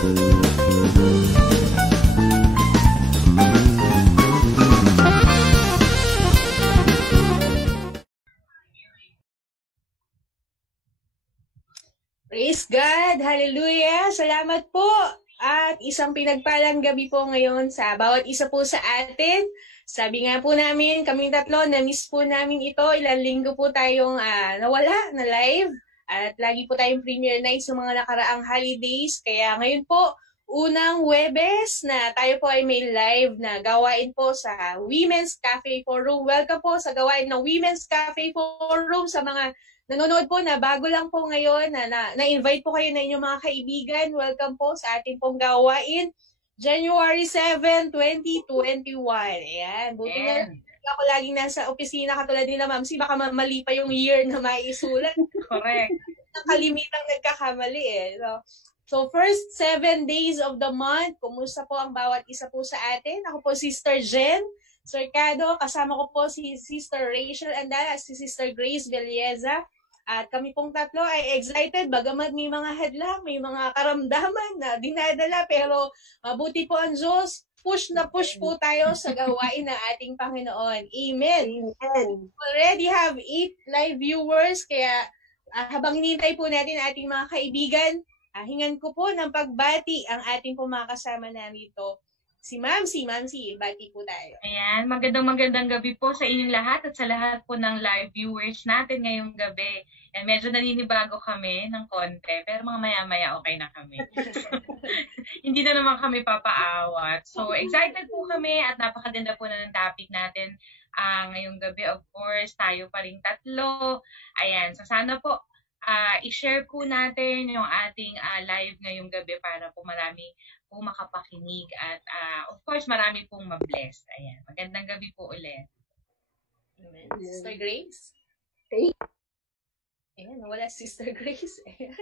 Praise God! Hallelujah! Salamat po! At isang pinagpalang gabi po ngayon sa bawat isa po sa atin. Sabi nga po namin, kaming tatlo, na-miss po namin ito. Ilang linggo po tayong nawala na live. At lagi po tayong premiere night sa mga nakaraang holidays. Kaya ngayon po, unang Huwebes na tayo po ay may live na gawain po sa Women's Cafe Forum. Welcome po sa gawain ng Women's Cafe Forum sa mga nanonood po na bago lang po ngayon, na-invite po kayo na inyong mga kaibigan. Welcome po sa ating pong gawain. January 7, 2021. Ayan, buti na ako laging nasa opisina katulad nila, ma'am. Baka mali pa yung year na maisulat. Correct. Nakalimitang nagkakamali eh. So, first 7 days of the month, kumusta po ang bawat isa po sa atin? Ako po, Sister Jen Cercado. Kasama ko po si Sister Rachel Andala, si Sister Grace Belleza. At kami pong tatlo ay excited, bagamat may mga hadlang, may mga karamdaman na dinadala, pero mabuti po ang Diyos. Push na push po tayo sa gawain ng ating Panginoon. Amen. Amen. Already have 8 live viewers, kaya habang hinintay po natin ating mga kaibigan, hingan ko po ng pagbati ang ating po mga kasama namin ito. Si Mamsi, bati po tayo. Ayan, magandang gabi po sa inyong lahat at sa lahat po ng live viewers natin ngayong gabi. And medyo naninibago kami ng konti, pero mga maya-maya okay na kami. Hindi na naman kami papaawat. So, excited po kami at napakaganda po na ng topic natin ngayong gabi. Of course, tayo pa rin tatlo. Ayan, so sana po i-share po natin yung ating live ngayong gabi para po marami po makapakinig at of course marami pong ma-bless. Ayan, magandang gabi po ulit. Amen. Sister Grace? Okay. Ayan, nawala si Sister Grace. Ayan.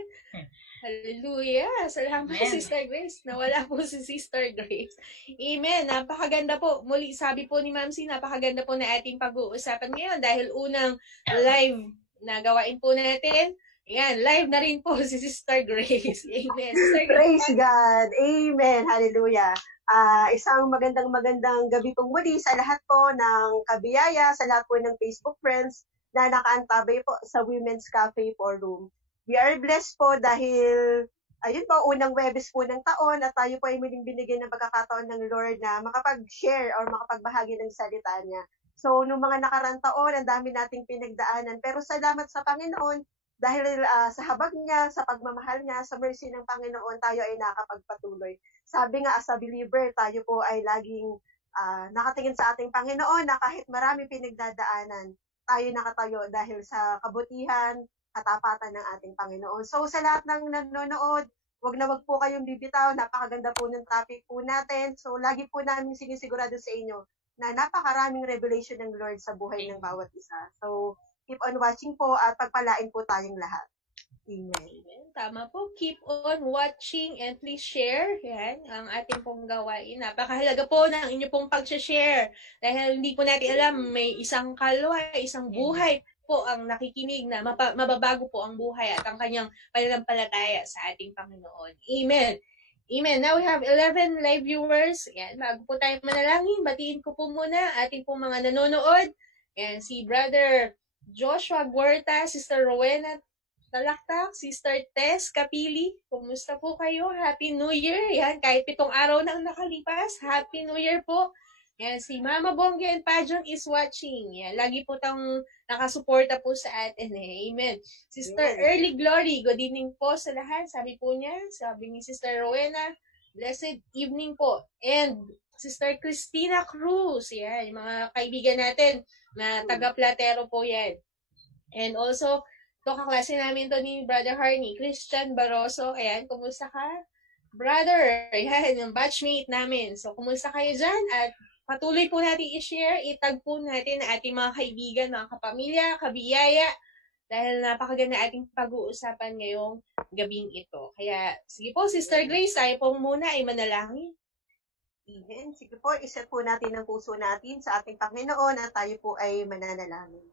Hallelujah! Salamat, Amen. Sister Grace. Nawala po si Sister Grace. Amen. Napakaganda po. Muli, sabi po ni Ma'am C, napakaganda po na ating pag-uusapan ngayon dahil unang live na gawain po natin. Ayan, live na rin po si Sister Grace. Amen. Sister Grace. Praise God. Amen. Hallelujah. Isang magandang gabi pong muli sa lahat po ng kabiyaya, sa lahat po ng Facebook friends na nakaantabay po sa Women's Cafe Forum. We are blessed po dahil, ayun po, unang Huwebes po ng taon at tayo po ay muling binigyan ng pagkakataon ng Lord na makapag-share or makapagbahagi ng salita niya. So, nung mga nakarang taon, ang dami nating pinagdaanan. Pero salamat sa Panginoon, dahil sa habag niya, sa pagmamahal niya, sa mercy ng Panginoon, tayo ay nakapagpatuloy. Sabi nga, as a believer, tayo po ay laging nakatingin sa ating Panginoon na kahit marami pinagdadaanan, tayo nakatayo dahil sa kabutihan, katapatan ng ating Panginoon. So sa lahat ng nanonood, wag po kayong bibitaw, napakaganda po ng topic po natin. So lagi po namin sinisigurado sa inyo na napakaraming revelation ng Lord sa buhay ng bawat isa. So keep on watching po at pagpalain po tayong lahat. Amen. Tama po. Keep on watching and please share. Yan, ang ating pong gawain. Napakahalaga po ng inyo pong pag-share. Dahil hindi po natin alam, may isang kalwa, isang buhay po ang nakikinig na mababago po ang buhay at ang kanyang pananampalataya sa ating Panginoon. Amen. Amen. Now we have 11 live viewers. Yan, bago po tayo manalangin, batiin ko po muna ating pong mga nanonood. Yan, si Brother Joshua Guerta, Sister Rowena Talaktak, Sister Tess Kapili, kumusta po kayo? Happy New Year! Yan, kahit 7 araw nang nakalipas, Happy New Year po! Yan, si Mama Bongge and Pajong is watching. Yan, lagi po tang nakasuporta po sa atin. Amen. Sister Early Glory, good evening po sa lahat. Sabi po niya, sabi ni Sister Rowena, blessed evening po. And Sister Christina Cruz, yan, yung mga kaibigan natin na taga-Platero po yan. And also, ito kaklase namin to ni Brother Harney, Christian Barroso. Ayan, kumusta ka? Brother, yan, yung batchmate namin. So, kumusta kayo dyan? At patuloy po natin i-share, itag po natin ang ating mga kaibigan, mga kapamilya, kabiyaya, dahil napakaganda ating pag-uusapan ngayong gabing ito. Kaya, sige po, Sister Grace, tayo po muna ay manalangin. Amen. Sige po, iset po natin ang puso natin sa ating Panginoon at tayo po ay mananalangin.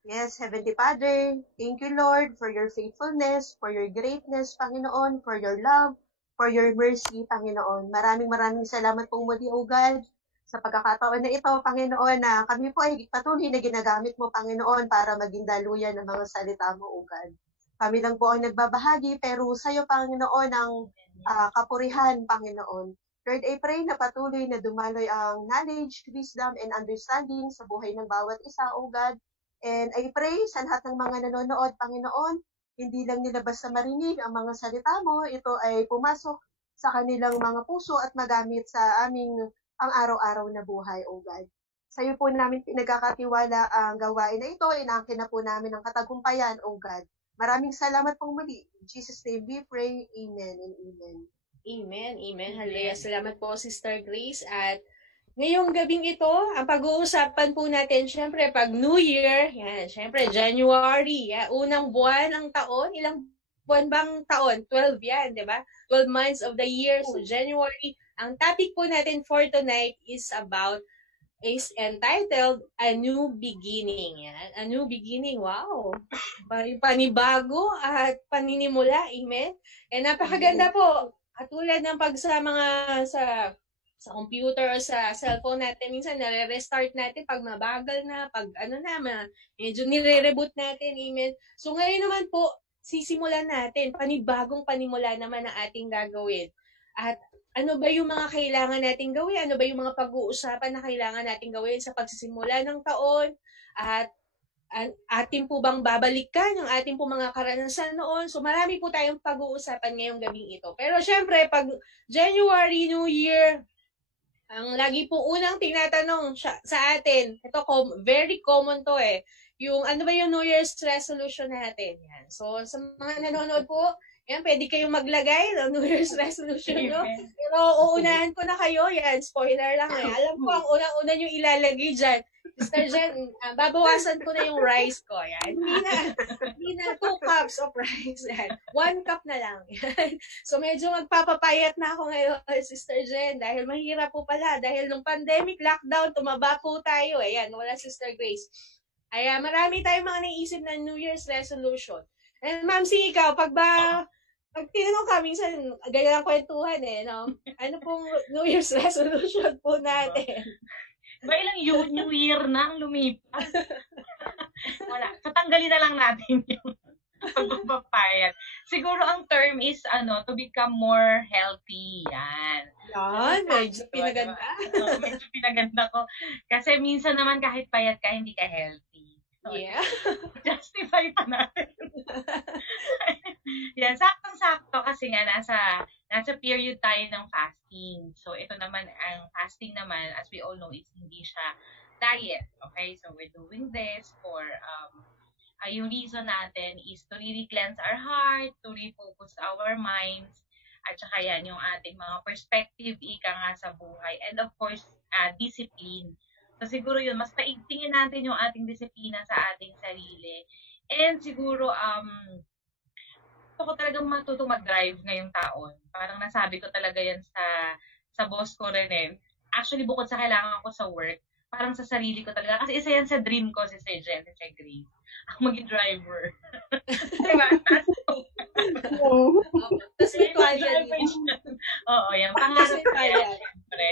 Yes, Heavenly Father, thank you, Lord, for your faithfulness, for your greatness, Panginoon, for your love, for your mercy, Panginoon. Maraming salamat pong muli, O God, sa pagkakataon na ito, Panginoon, na kami po ay patuloy na ginagamit mo, Panginoon, para maging daluyan ng mga salita mo, O God. Kami lang po ang nagbabahagi, pero sa iyo, Panginoon, ang kapurihan, Panginoon. Lord, I pray na patuloy na dumaloy ang knowledge, wisdom, and understanding sa buhay ng bawat isa, O God. And I pray sa lahat ng mga nanonood, Panginoon, hindi lang nila basta marinig ang mga salita mo, ito ay pumasok sa kanilang mga puso at magamit sa aming ang araw-araw na buhay, O God. Sa iyo po namin pinagkakatiwala ang gawain na ito, inaangkin na po namin ang katagumpayan, O God. Maraming salamat pong muli. In Jesus' name we pray. Amen and amen. Amen, amen. Hallelujah. Salamat po, Sister Grace. At ngayong gabing ito, ang pag-uusapan po natin, syempre, pag New Year, yan, syempre, January, yan, unang buwan ng taon, ilang buwan bang taon? 12 yan, di ba? 12 months of the year, so January. Ang topic po natin for tonight is entitled A New Beginning. Yan. A New Beginning, wow. Panibago at paninimula, amen. And napakaganda po. Katulad ng pag sa mga sa computer o sa cellphone natin, minsan nare-restart natin pag mabagal na, pag medyo nire-reboot natin, amen. So ngayon naman po, sisimulan natin, panibagong panimula naman ang ating gagawin. At ano ba yung mga kailangan nating gawin? Ano ba yung mga pag-uusapan na kailangan nating gawin sa pagsisimula ng taon? At atin po bang babalikan ang ating po mga karanasan noon? So marami po tayong pag-uusapan ngayong gabing ito. Pero syempre, pag January, New Year, ang lagi po unang tinatanong sa atin, ito very common to yung ano ba yung New Year's resolution natin? Yan. So sa mga nanonood po, yan, pwede kayong maglagay ng New Year's resolution nyo. Pero uunahan ko na kayo, yan, spoiler lang Alam ko, ang unang-una nyo ilalagay dyan. Sister Jen, babawasan ko na yung rice ko. Yan. Hindi na 2 cups of rice. Yan. 1 cup na lang. Yan. So medyo magpapapayat na ako ngayon, Sister Jen, dahil mahirap po pala. Dahil nung pandemic lockdown, tumaba po tayo. Yan, wala Sister Grace. Ay, marami tayong mga naisip na New Year's resolution. And Ma'am, ikaw, pag tinanong ka, minsan, ganyan ang kwentuhan no? Ano pong New Year's resolution po natin? Ba ilang New Year na ang lumipas? Wala. Tatanggalin na lang natin yung pagpapayat. Siguro ang term is, to become more healthy. Yan. Yan, medyo pinaganda. Medyo pinaganda ko. Kasi minsan naman kahit payat ka, hindi ka healthy. So, yeah. Justify pa natin. Yan, saktong-sakto kasi nga nasa period tayo ng fasting. So ito naman, ang fasting naman, as we all know, is hindi siya diet. Okay? So we're doing this for, yung reason natin is to really cleanse our heart, to refocus our minds, at saka yan, yung ating mga perspective, ika nga sa buhay. And of course, discipline. So siguro yun, mas paigtingin natin yung ating disiplina sa ating sarili. And siguro, gusto ko talagang matutong mag-drive ngayong taon. Parang nasabi ko talaga yan sa boss ko rin Actually, bukod sa kailangan ko sa work, parang sa sarili ko talaga. Kasi isa yan sa dream ko, si Jen, si Grace. Ako maging driver. Diba? Tapos Oo, yan. Pangarap ko yan. Siyempre.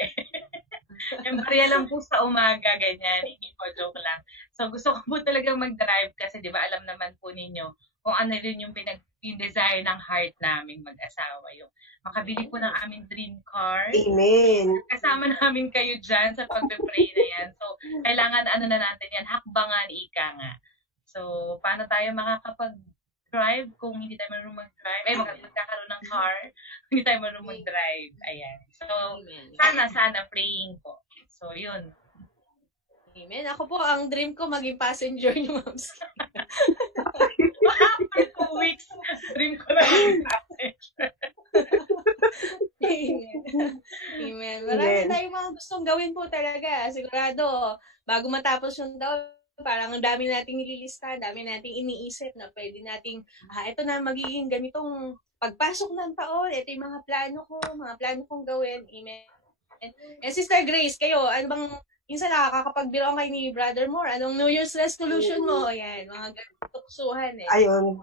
Siyempre lang po sa umaga, ganyan. Hindi po, joke lang. So, gusto ko po talaga mag-drive kasi, di ba, alam naman po ninyo kung ano rin yung desire ng heart naming mag-asawa. Yung makabili po ng aming dream car. Amen. Kasama namin kayo dyan sa pag-pray na yan. So, kailangan na natin yan, hakbangan, ika nga. So, paano tayo makakapag-drive kung hindi tayo marunong mag-drive? Magkakaroon ng car, hindi tayo marunong mag-drive. Ayan. So, sana praying po. So, yun. Amen. Ako po, ang dream ko maging passenger ni Ma'am. After 2 weeks, dream ko na maging passenger. Amen. Amen. Marami tayong mga gustong gawin po talaga. Sigurado, bago matapos yung taon, parang ang dami nating nililista, dami nating iniisip na pwede nating, ito na magiging ganitong pagpasok ng taon, ito yung mga plano kong gawin. Amen. And Sister Grace, kayo, ano bang, minsan nakakapagbiro kayo ni Brother Moore, anong New Year's resolution mo? Ayan, mga tuksuhan Ayun.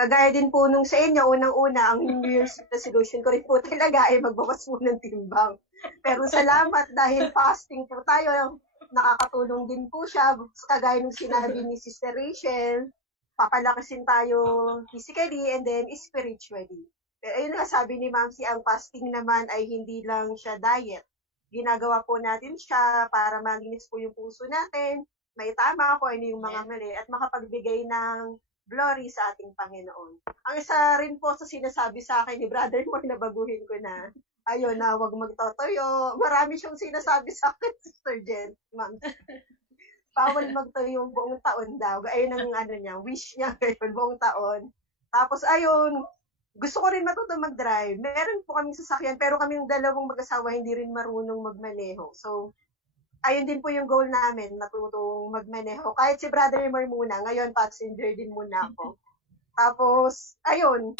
Kagaya din po nung sa inyo, unang-una, ang New Year's resolution ko rin po talaga ay magbawas po ng timbang. Pero salamat dahil fasting po tayo, nakakatulong din po siya. Kagaya nung sinabi ni Sister Rachel, papalakasin tayo physically and then spiritually. Pero ayun nga, sabi ni Ma'am Si, ang fasting naman ay hindi lang siya diet. Ginagawa po natin siya para malinis po yung puso natin, may tama kung ano yung mga mali, at makapagbigay ng glory sa ating Panginoon. Ang isa rin po sa sinasabi sa akin ni Brother Moore na baguhin ko na, ayun na, huwag magtotoyo. Marami siyang sinasabi sa akin, Sister Jen, Ma'am. Bawal magtoyo yung buong taon daw. Ayun ang wish niya ngayon, buong taon. Tapos ayun, gusto ko rin matuto mag-drive. Meron po kaming sasakyan, pero kaming dalawang mag-asawa hindi rin marunong magmaneho. So, ayun din po yung goal namin, matutong magmaneho. Kahit si Brother Moore muna, ngayon passenger din muna ako. Tapos, ayun,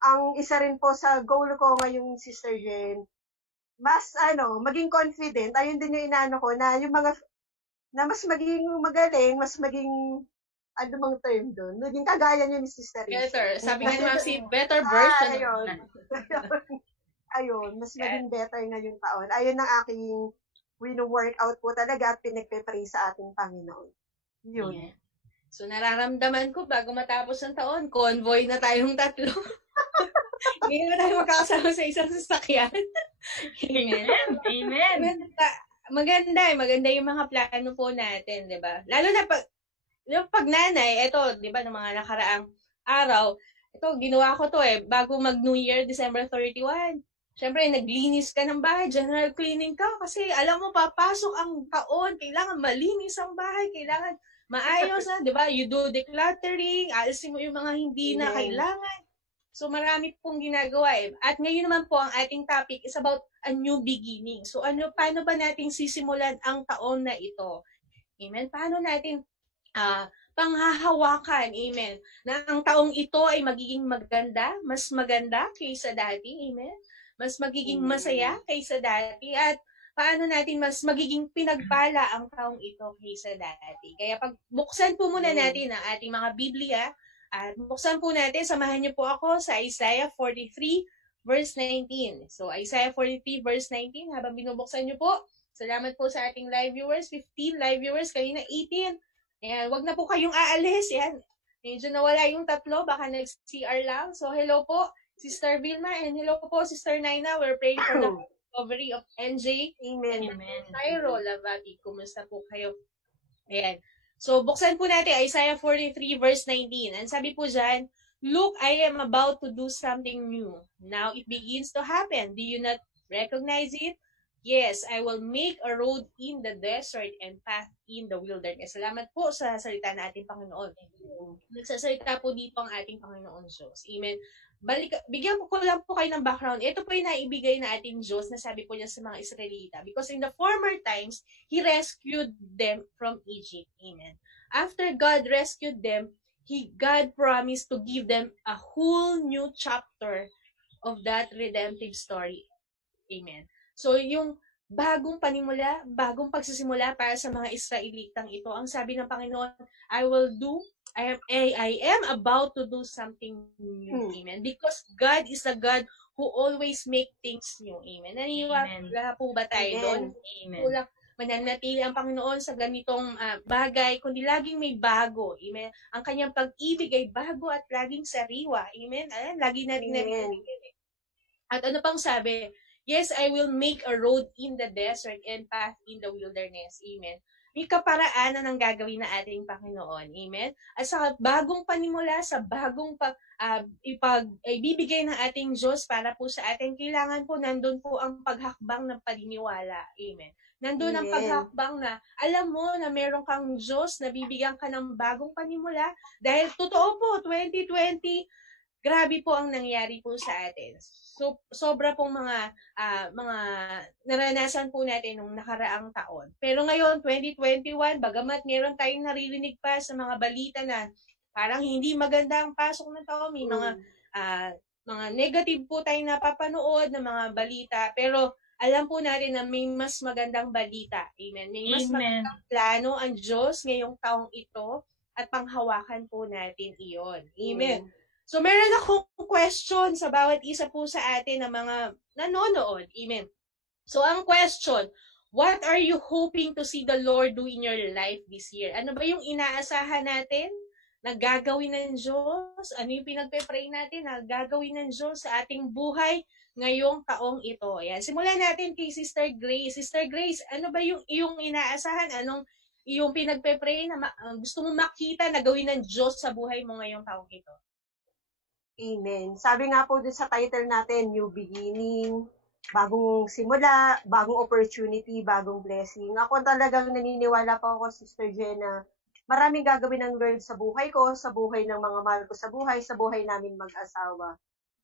ang isa rin po sa goal ko ngayong Sister Jen, mas maging confident, ayun din yung inaano ko, na yung mga, na mas maging magaling, mas maging, ano bang term doon? Maging kagaya niyo ni Sister Jen. Better. Sabi nga naman si better version. Ayun. Ayun, mas maging better ngayong taon. Ayun ang aking wino-workout po talaga at pinagpe-pray sa ating Panginoon. Yun. Yeah. So, nararamdaman ko bago matapos ng taon, convoy na tayong tatlo. Hindi na tayo makakasama sa isang sasakyan. Amen. Amen. Maganda yung mga plano po natin, di ba? Lalo na pag nanay, eto, di ba, ng mga nakaraang araw, ito, ginawa ko to bago mag-New Year, December 31. Siyempre, naglinis ka ng bahay, general cleaning ka, kasi alam mo, papasok ang taon, kailangan malinis ang bahay, kailangan maayos na, di ba? You do decluttering, alisin mo yung mga hindi na kailangan. So, marami pong ginagawa At ngayon naman po, ang ating topic is about a new beginning. So, paano ba natin sisimulan ang taon na ito? Amen? Paano natin panghahawakan, amen, na ang taong ito ay magiging maganda, mas maganda kaysa dati, amen? Mas magiging masaya kaysa dati, at paano natin mas magiging pinagpala ang taong ito kaysa dati. Kaya buksan po muna natin ang ating mga Biblia, at buksan po natin, samahan niyo po ako sa Isaiah 43 verse 19. So, Isaiah 43 verse 19, habang binubuksan niyo po, salamat po sa ating live viewers, 15 live viewers, kanina 18. Ayan, wag na po kayong aalis, yan. Medyo nawala yung tatlo, baka nag-CR lang. So, hello po, Sister Vilma, and hello po, Sister Naina. We're praying for the recovery of NJ. Amen. Cairo, Lavati, kumusta po kayo? Ayan. So, buksan po natin Isaiah 43 verse 19. And sabi po dyan, look, I am about to do something new. Now it begins to happen. Do you not recognize it? Yes, I will make a road in the desert and path in the wilderness. Salamat po sa salita na ating Panginoon. Nagsasalita po dito ang ating Panginoon Diyos. Amen. Bigyan ko lang po kayo ng background. Ito po yung naibigay na ating Diyos na sabi po niya sa mga Israelita. Because in the former times, He rescued them from Egypt. Amen. After God rescued them, God promised to give them a whole new chapter of that redemptive story. Amen. So, yung bagong panimula, bagong pagsisimula para sa mga Israelitang ito, ang sabi ng Panginoon, I am about to do something new. Amen. Because God is a God who always make things new. Amen. Naniniwala po ba tayo doon? Amen. Walang mananatili ang Panginoon sa ganitong bagay, kundi laging may bago. Amen. Ang kanyang pag-ibig ay bago at laging sariwa. Amen. Ayan, lagi natin narinig. At ano pang sabi? Yes, I will make a road in the desert and path in the wilderness. Amen. May kaparaanan ang gagawin na ating Panginoon. Amen. At sa bagong panimula, sa bagong ibibigay ng ating Diyos para po sa ating kailangan po, nandun po ang paghakbang ng paniniwala. Amen. Nandun ang paghakbang na alam mo na meron kang Diyos na bibigyan ka ng bagong panimula. Dahil totoo po, 2020, grabe po ang nangyari po sa atin. So, sobra pong mga naranasan po natin nung nakaraang taon. Pero ngayon, 2021, bagamat meron tayong naririnig pa sa mga balita na parang hindi maganda ang pasok ng taon, may mga negative po tayong napapanood na mga balita, pero alam po natin na may mas magandang balita. Amen. May mas magandang plano ang Diyos ngayong taong ito at panghawakan po natin iyon. Amen. So, meron akong question sa bawat isa po sa atin na mga nanonood. Amen. So, ang question, what are you hoping to see the Lord do in your life this year? Ano ba yung inaasahan natin na gagawin ng Diyos? Ano yung pinagpe-pray natin na gagawin ng Diyos sa ating buhay ngayong taong ito? Ayan. Simulan natin kay Sister Grace. Sister Grace, ano ba yung iyong inaasahan? Anong iyong pinagpe-pray na gusto mong makita na gawin ng Diyos sa buhay mo ngayong taong ito? Amen. Sabi nga po dun sa title natin, New Beginning, bagong simula, bagong opportunity, bagong blessing. Ako talagang naniniwala po ako, Sister Jenna, maraming gagawin ng Lord sa buhay ko, sa buhay ng mga mahal ko sa buhay namin mag-asawa.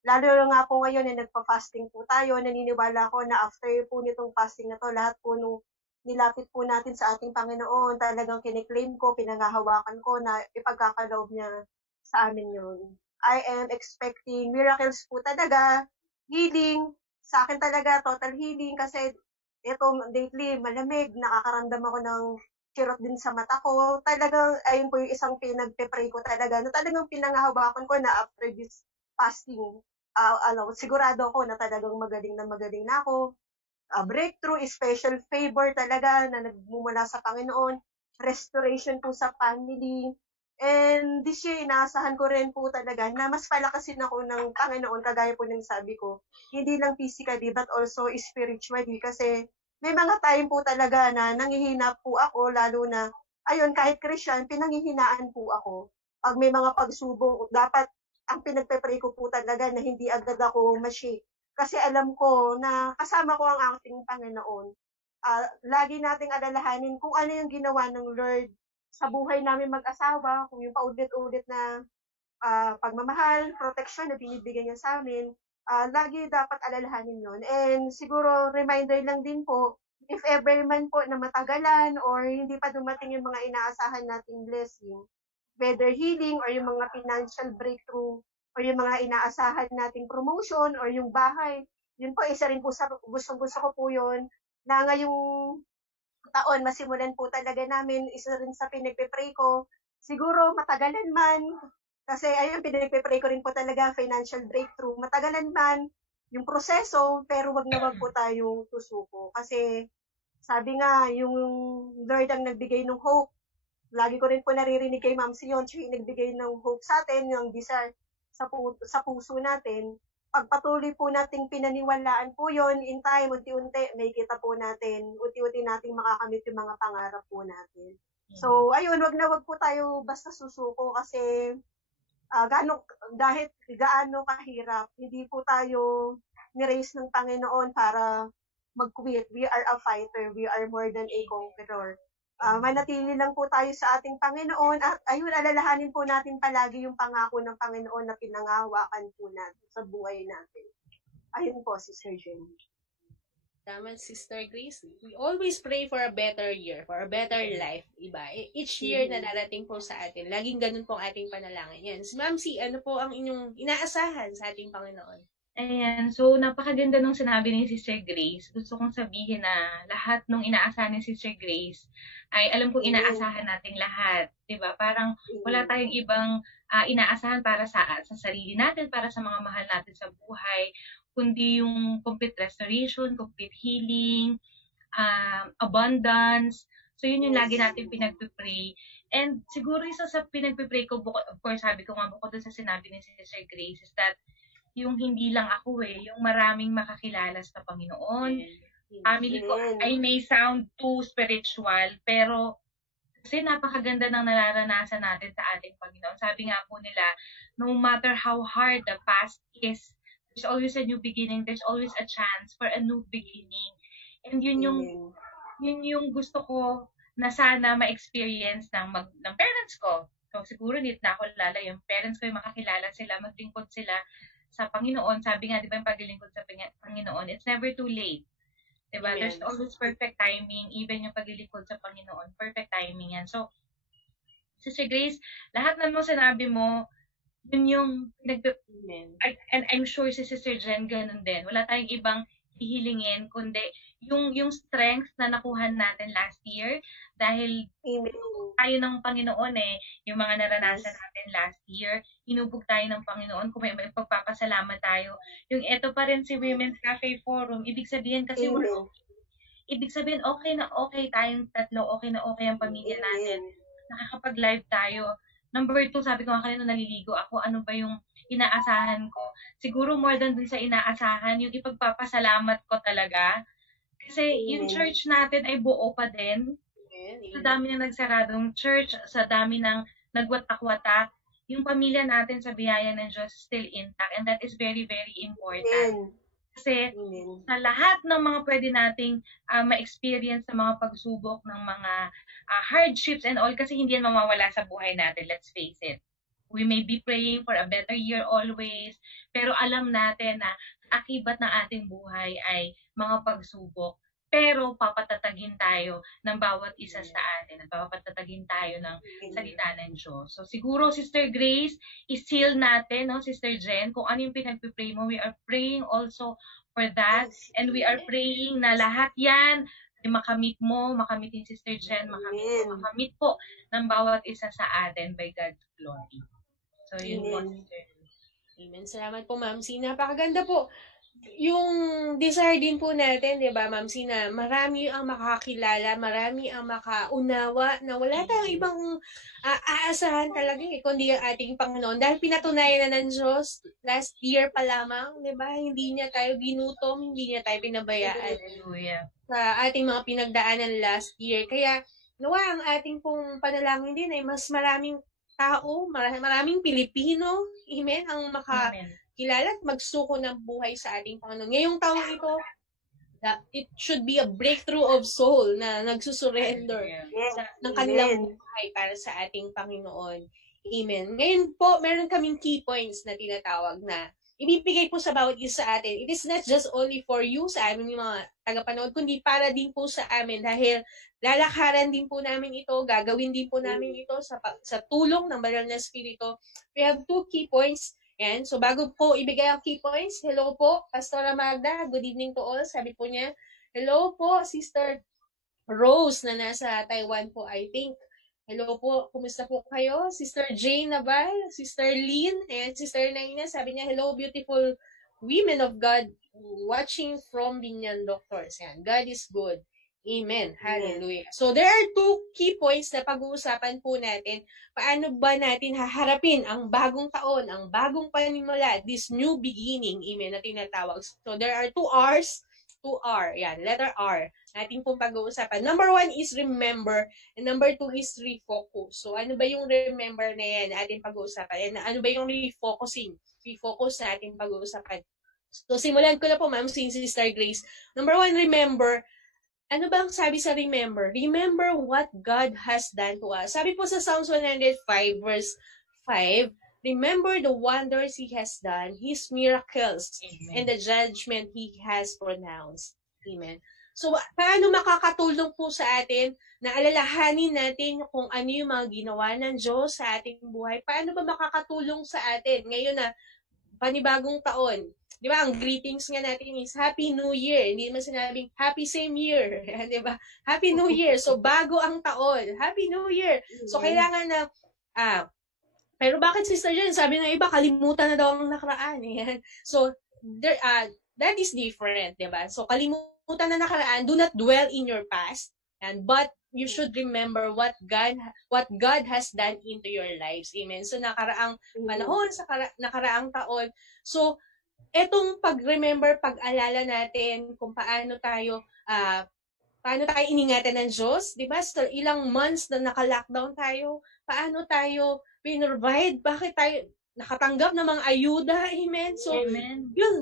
Lalo nga po ngayon na nagpa-fasting po tayo, naniniwala ko na after po nitong fasting na to, lahat po nung nilapit po natin sa ating Panginoon, talagang kiniklaim ko, pinangahawakan ko na ipagkakaloob niya sa amin yun. I am expecting miracles po talaga, healing, sa akin talaga, total healing, kasi ito, lately, malamig, nakakaramdam ako ng kirot din sa mata ko. Talagang, ayun po yung isang pinagpe-pray ko talaga, na talagang pinangahawakan ko na after this fasting, sigurado ako na talagang magaling na ako. Breakthrough, special favor talaga na nagmumula sa Panginoon, restoration po sa family. And this year, inaasahan ko rin po talaga na mas palakasin ako ng Panginoon, kagaya po ng sabi ko, hindi lang physically but also spiritually, kasi may mga time po talaga na nanghihina po ako, lalo na, ayun, kahit Christian, pinanghihinaan po ako. Pag may mga pagsubok, dapat ang pinagpe-pray ko po talaga na hindi agad ako ma-shake. Kasi alam ko na kasama ko ang ating Panginoon. Lagi nating alalahanin kung ano yung ginawa ng Lord sa buhay namin mag-asawa, kung yung paulit-ulit na pagmamahal, protection na binibigay niya sa amin, lagi dapat alalahanin yun. And siguro, reminder lang din po, if ever man po na matagalan or hindi pa dumating yung mga inaasahan nating blessing, whether healing or yung mga financial breakthrough or yung mga inaasahan nating promotion or yung bahay, yun po, isa rin po sa gusto ko po yun, na ngayong taon, masimulan po talaga namin, isa rin sa pinagpe-pray ko, siguro matagalan man, kasi ayun, pinagpe-pray ko rin po talaga, financial breakthrough, matagalan man yung proseso, pero wag na wag po tayong tusuko. Kasi sabi nga, yung Lord ang nagbigay ng hope. Lagi ko rin po naririnig kay Ma'am Sion, siya yung nagbigay ng hope sa atin, yung desire sa puso natin. Pagpatuloy po nating pinaniwalaan po yon, in time, unti-unti, may kita po natin, unti-unti nating makakamit yung mga pangarap po natin. So, ayun, wag po tayo basta susuko, kasi dahil gaano kahirap, hindi po tayo ni-raise ng Panginoon para mag-quit. We are a fighter. We are more than a conqueror. Manatili lang po tayo sa ating Panginoon at ayun, alalahanin po natin palagi yung pangako ng Panginoon na pinangahawakan po natin sa buhay natin. Ayun po, Sister Jenny. Tama, Sister Grace. We always pray for a better year, for a better life, iba. Each year na darating po sa atin, laging ganun po ang ating panalangin. Yan. Ma'am C, ano po ang inyong inaasahan sa ating Panginoon? Ayan, so napakaganda nung sinabi ni Sister Grace. Gusto kong sabihin na lahat nung inaasahan ni Sister Grace ay alam kong inaasahan nating lahat. Diba? Parang wala tayong ibang inaasahan para sa sarili natin, para sa mga mahal natin sa buhay, kundi yung complete restoration, complete healing, abundance. So yun yung lagi natin pinagpipray. And siguro isa sa pinagpipray ko, of course, sabi ko nga bukod sa sinabi ni Sister Grace, is that yung hindi lang ako yung maraming makakilala sa Panginoon. Family ko, I may sound too spiritual, pero kasi napakaganda ng nararanasan natin sa ating Panginoon. Sabi nga po nila, no matter how hard the past is, there's always a new beginning, there's always a chance for a new beginning. And yun yung gusto ko na sana ma-experience ng parents ko. So siguro hindi na ako lala, yung parents ko yung makakilala sila, maglingkod sila sa Panginoon. Sabi nga, di ba, yung paglilingkod sa Panginoon, it's never too late. Diba? Yes. There's always perfect timing, even yung paglilingkod sa Panginoon, perfect timing yan. So, Sister Grace, lahat na mo sinabi mo, yun yung, and I'm sure si Sister Jen ganun din. Wala tayong ibang hihilingin, kundi yung strength na nakuha natin last year dahil Amen. tayo ng Panginoon yung mga naranasan natin last year, hinubog tayo ng Panginoon, kung may pagpapasalamat tayo. Yung ito pa rin si Women's Cafe Forum, ibig sabihin kasi Amen. ibig sabihin okay na okay tayong tatlo, okay na okay ang pamilya natin. Nakakapag-live tayo. Number 2, sabi ko nga kanina naliligo ako, ano ba yung inaasahan ko? Siguro more than dun sa inaasahan, yung ipagpapasalamat ko talaga. Kasi yung church natin ay buo pa din. Sa dami ng nagsaradong church, sa dami ng nagwatak-watak, yung pamilya natin sa biyaya ng Diyos still intact. And that is very, very important. Kasi sa lahat ng mga pwede nating ma-experience sa mga pagsubok ng mga hardships and all, kasi hindi yan mawawala sa buhay natin, let's face it. We may be praying for a better year always, pero alam natin na akibat ng ating buhay ay mga pagsubok. Pero papatatagin tayo ng bawat isa sa atin. At papatatagin tayo ng salita ng Diyos. So siguro, Sister Grace, i-seal natin, no, Sister Jen, kung ano yung pinagpipray mo. We are praying also for that. And we are praying na lahat yan ay makamit mo, makamit ni Sister Jen, makamit po ng bawat isa sa atin by God's glory. So yun po, Sister. Amen. Salamat po, Ma'am C. Napakaganda po. Yung desire din po natin, di ba, Ma'am C, na marami ang makakilala, marami ang makaunawa, na wala tayong ibang aasahan talaga kundi ang ating Panginoon. Dahil pinatunayan na ng Diyos last year pa lamang, di ba, hindi niya tayo ginutom, hindi niya tayo pinabayaan sa ating mga pinagdaanan last year. Kaya, nawa ang ating pong panalangin din ay mas maraming tao, maraming Pilipino, amen, ang kilala at magsuko ng buhay sa ating Panginoon. Ngayong taong ito, it should be a breakthrough of soul na nagsusurrender ng kanilang buhay para sa ating Panginoon. Amen. Ngayon po, meron kaming key points na tinatawag na ibibigay po sa bawat isa sa atin. It is not just only for you sa amin, yung mga tagapanood, kundi para din po sa amin dahil lalakaran din po namin ito, gagawin din po namin ito sa tulong ng Banal na Espiritu. We have 2 key points. Yan. So, bago po ibigay ang key points, hello po, Pastora Magda, good evening to all. Sabi po niya, hello po, Sister Rose na nasa Taiwan po, I think. Hello po, kumusta po kayo? Sister Jane Nabal, Sister Lynn, and Sister Naina, sabi niya, hello, beautiful women of God watching from Binyan Doctors. Yan. God is good. Amen. Hallelujah. So, there are 2 key points na pag-uusapan po natin. Paano ba natin haharapin ang bagong taon, ang bagong panimula, this new beginning, amen, na tinatawag. So, there are 2 R's, 2R, yan, letter R, natin pong pag-uusapan. Number 1 is remember, and number 2 is refocus. So, ano ba yung remember na yan na ating pag-uusapan? And ano ba yung refocusing? Refocus na ating pag-uusapan. So, simulan ko na po, Ma'am Sister Grace. Number 1, remember. Ano ba ang sabi sa remember? Remember what God has done to us. Sabi po sa Psalms 105 verse 5, remember the wonders He has done, His miracles, and the judgment He has pronounced. Amen. So, paano makakatulong po sa atin na alalahanin natin kung ano yung mga ginawa ng Diyos sa ating buhay? Paano ba makakatulong sa atin ngayon na panibagong taon? Di ba, ang greetings nga natin is Happy New Year. Hindi naman sinabing Happy Same Year. Di ba? Happy New Year. So, bago ang taon. Happy New Year. So, kailangan na, pero bakit, Sister Jen? Sabi ng iba, kalimutan na daw ang nakaraan. So, there, that is different. Di ba? So, kalimutan na nakaraan. Do not dwell in your past. But you should remember what God has done into your lives. Amen. So, nakaraang panahon, sa nakaraang taon. So, etong pag-remember, pag-alala natin kung paano tayo iningatan ng Diyos, di ba? So, ilang months na naka-lockdown tayo, paano tayo pinrovide, bakit tayo nakatanggap ng mga ayuda, amen? So, yun,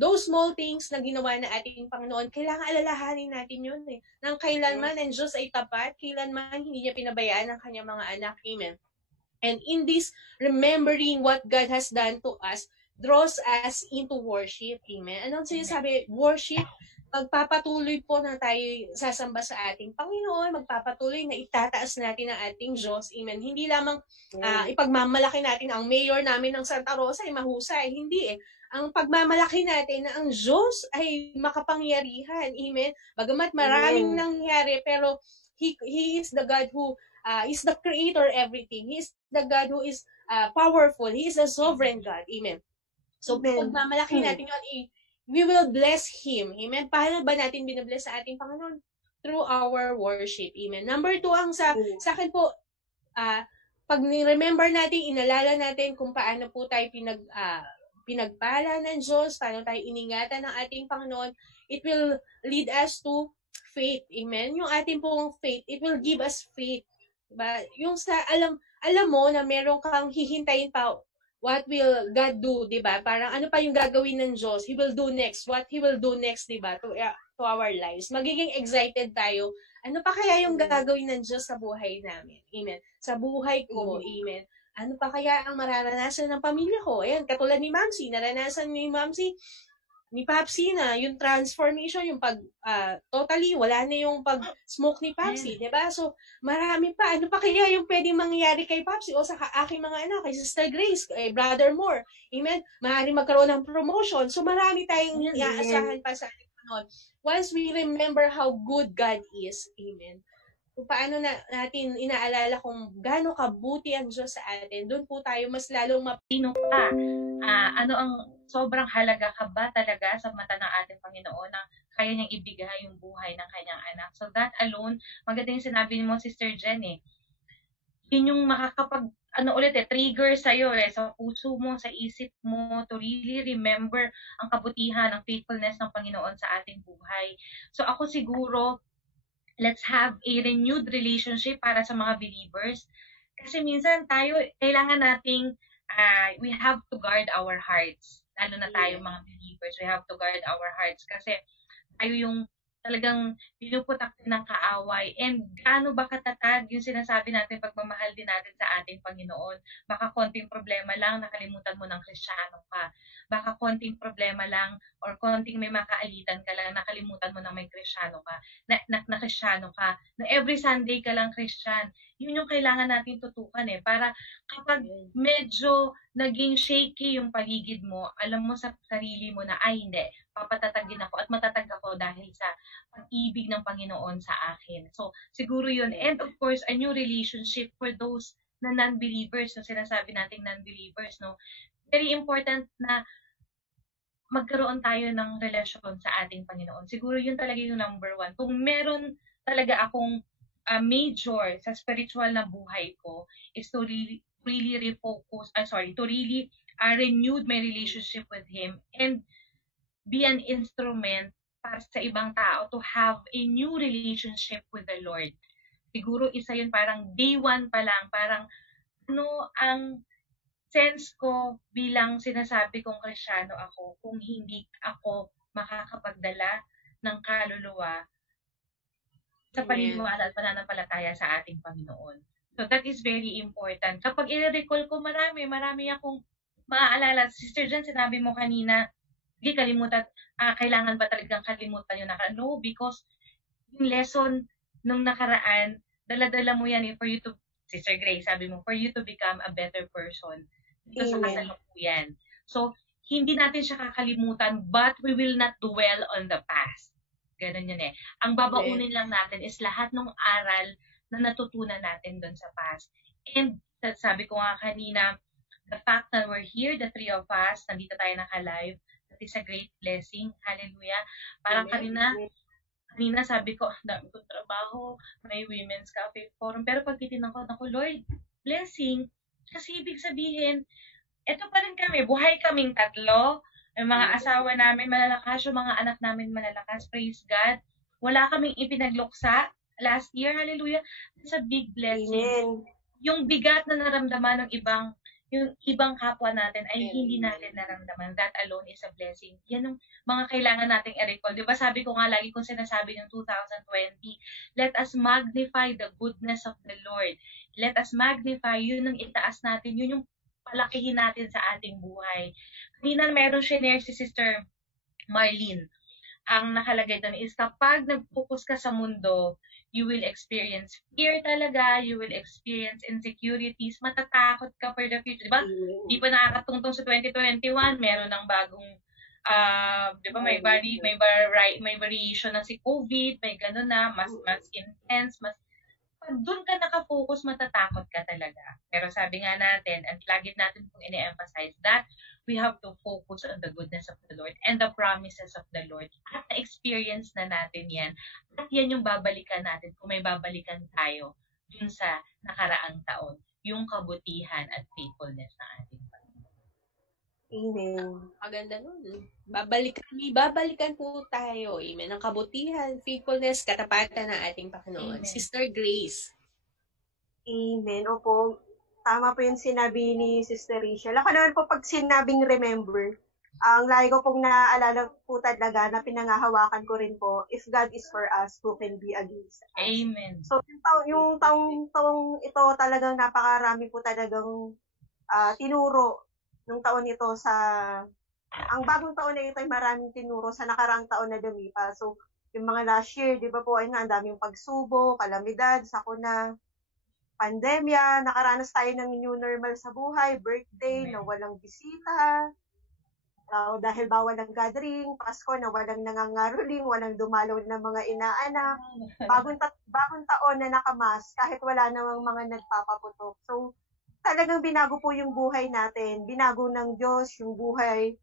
those small things na ginawa na ating Panginoon, kailangan alalahanin natin yun nang kailanman ang Diyos ay tapat, kailanman hindi niya pinabayaan ang kanyang mga anak, amen? And in this, remembering what God has done to us, draws us into worship. Amen. Anong sinasabi? Worship. Magpapatuloy po na tayo sasamba sa ating Panginoon. Magpapatuloy na itataas natin ang ating Diyos. Amen. Hindi lamang ipagmamalaki natin ang mayor namin ng Santa Rosa ay mahusay. Hindi ang pagmamalaki natin na ang Diyos ay makapangyarihan. Amen? Bagamat maraming nangyari, pero He is the God who is the creator everything. He is the God who is powerful. He is a sovereign God. Amen. So, pagmamalaki natin yun, we will bless Him. Amen? Paano ba natin binabless sa ating Panginoon? Through our worship. Amen. Number 2, ang sa akin po, pag ni-remember natin, inalala natin kung paano po tayo pinagpala ng Diyos, paano tayo iningatan ng ating Panginoon, it will lead us to faith. Amen? Yung ating pong faith, it will give us faith. Diba? Yung sa, alam mo na meron kang hihintayin pa, what will God do, diba? Parang ano pa yung gagawin ng Diyos? He will do next. What He will do next, diba? To our lives. Magiging excited tayo. Ano pa kaya yung gagawin ng Diyos sa buhay namin? Amen. Sa buhay ko, amen. Ano pa kaya ang mararanasan ng pamilya ko? Ayan, katulad ni Mamsi, naranasan ni Mamsi, ni Papsi na yung transformation, yung totally, wala na yung pag-smoke ni Papsi, diba? So, marami pa. Ano pa kaya yung pwedeng mangyari kay Papsi o sa aking mga anak, kay Sister Grace, kay Brother Moore? Amen? Maaaring magkaroon ng promotion. So, marami tayong iaasahan pa sa ating Panginoon. Once we remember how good God is, amen, kung paano natin inaalala kung gaano kabuti ang Diyos sa atin, doon po tayo mas lalong mapino pa. Ano ang sobrang halaga ka ba talaga sa mata ng ating Panginoon na kaya niyang ibigay yung buhay ng kanyang anak. So that alone, maganda yung sinabi mo, Sister Jen, yun yung trigger sa'yo, sa puso mo, sa isip mo, to really remember ang kabutihan, ang faithfulness ng Panginoon sa ating buhay. So ako siguro, let's have a renewed relationship para sa mga believers. Kasi minsan tayo, kailangan nating, we have to guard our hearts. Lalo na tayo mga believers, we have to guard our hearts. Kasi tayo yung talagang pinuputak ng kaaway. And gaano ba katatag yung sinasabi natin pagmamahal din natin sa ating Panginoon? Baka konting problema lang, nakalimutan mo ng Kristiyano ka. Baka konting problema lang or konting may makaalitan ka lang, nakalimutan mo na may Kristiyano ka, na Kristiyano ka, na every Sunday ka lang Christian. Yun yung kailangan natin tutukan para kapag medyo naging shaky yung paligid mo, alam mo sa sarili mo na, ay hindi, papatatagin ako at matatag ako dahil sa pag-ibig ng Panginoon sa akin. So, siguro yun. And of course, a new relationship for those na non-believers, na sinasabi nating non-believers, no? Very important na magkaroon tayo ng relasyon sa ating Panginoon. Siguro yun talaga yung number 1. Kung meron talaga akong major sa spiritual na buhay ko, is to really refocus, to really renewed my relationship with Him and be an instrument para sa ibang tao to have a new relationship with the Lord. Siguro isa yun, parang day 1 pa lang, parang ang sense ko bilang sinasabi kong Kristiyano ako kung hindi ako makakapagdala ng kaluluwa sa paniniwala at pananampalataya sa ating Panginoon. So that is very important. Kapag i-recall ko, marami akong maaalala. Sister Jen, sinabi mo kanina, hindi kalimutan, kailangan ba talagang kalimutan yung nakaraan? No, because yung lesson nung nakaraan, dala-dala mo yan for you to, Sister Grace, sabi mo, for you to become a better person. Ito sa kasalukuyan. So, hindi natin siya kakalimutan, but we will not dwell on the past. Ganun yun Ang babaunin lang natin is lahat ng aral na natutunan natin doon sa past. And, sabi ko nga kanina, the fact that we're here, the three of us, nandito tayo naka-live, is a great blessing. Hallelujah. Parang kanina sabi ko, dami kong trabaho, may Women's Cafe Forum. Pero pag titinang ko, Lord, blessing. Kasi ibig sabihin, eto pa rin kami, buhay kaming tatlo. Yung mga asawa namin malalakas, yung mga anak namin malalakas. Praise God. Wala kaming ipinagluksa last year. Hallelujah. It's a big blessing. Amen. Yung bigat na naramdaman ng yung ibang kapwa natin ay hindi natin naramdaman. That alone is a blessing. Yan ang mga kailangan nating i-recall. Diba sabi ko nga, lagi kong sinasabi ng 2020, let us magnify the goodness of the Lord. Let us magnify, yun ang itaas natin, yun yung palakihin natin sa ating buhay. Kanina meron share si Sister Marlene. ang nakalagay doon is kapag nag-focus ka sa mundo, you will experience fear talaga, you will experience insecurities, matatakot ka for the future. Diba? Di pa nakakatungtong sa 2021, meron ng bagong, di ba, may variation na si COVID, may gano'n na, mas intense, mas pag doon ka nakafocus, matatakot ka talaga. Pero sabi nga natin, at lagi natin pong ini-emphasize that we have to focus on the goodness of the Lord and the promises of the Lord. At na-experience na natin yan. At yan yung babalikan natin kung may babalikan tayo dun sa nakaraang taon. Yung kabutihan at faithfulness ng ating Panginoon. Amen. Maganda nun. Babalikan po tayo. Amen. Ang kabutihan, faithfulness, katapatan ng ating Panginoon. Amen. Sister Grace. Amen. Opo, tama po yung sinabi ni Sister Rachel. Ako naman po pag sinabing remember, ang lagi ko pong naaalala po talaga na pinangahawakan ko rin po, if God is for us, who can be against us? Amen. So, yung taong ito talagang napakarami po talagang tinuro nung taon ito ang bagong taon na ito ay maraming tinuro sa nakaraang taon na lumipas. So, yung mga last year, di ba po, ay nga, ang daming pagsubok, kalamidad, sakuna, pandemya, nakaranas tayo ng new normal sa buhay, birthday, na walang bisita, dahil bawal ang gathering, Pasko na walang nangangaroling, walang dumalaw na mga inaanak, bagong taon na nakamas, kahit wala namang mga nagpapaputok. So, talagang binago po yung buhay natin, binago ng Diyos yung buhay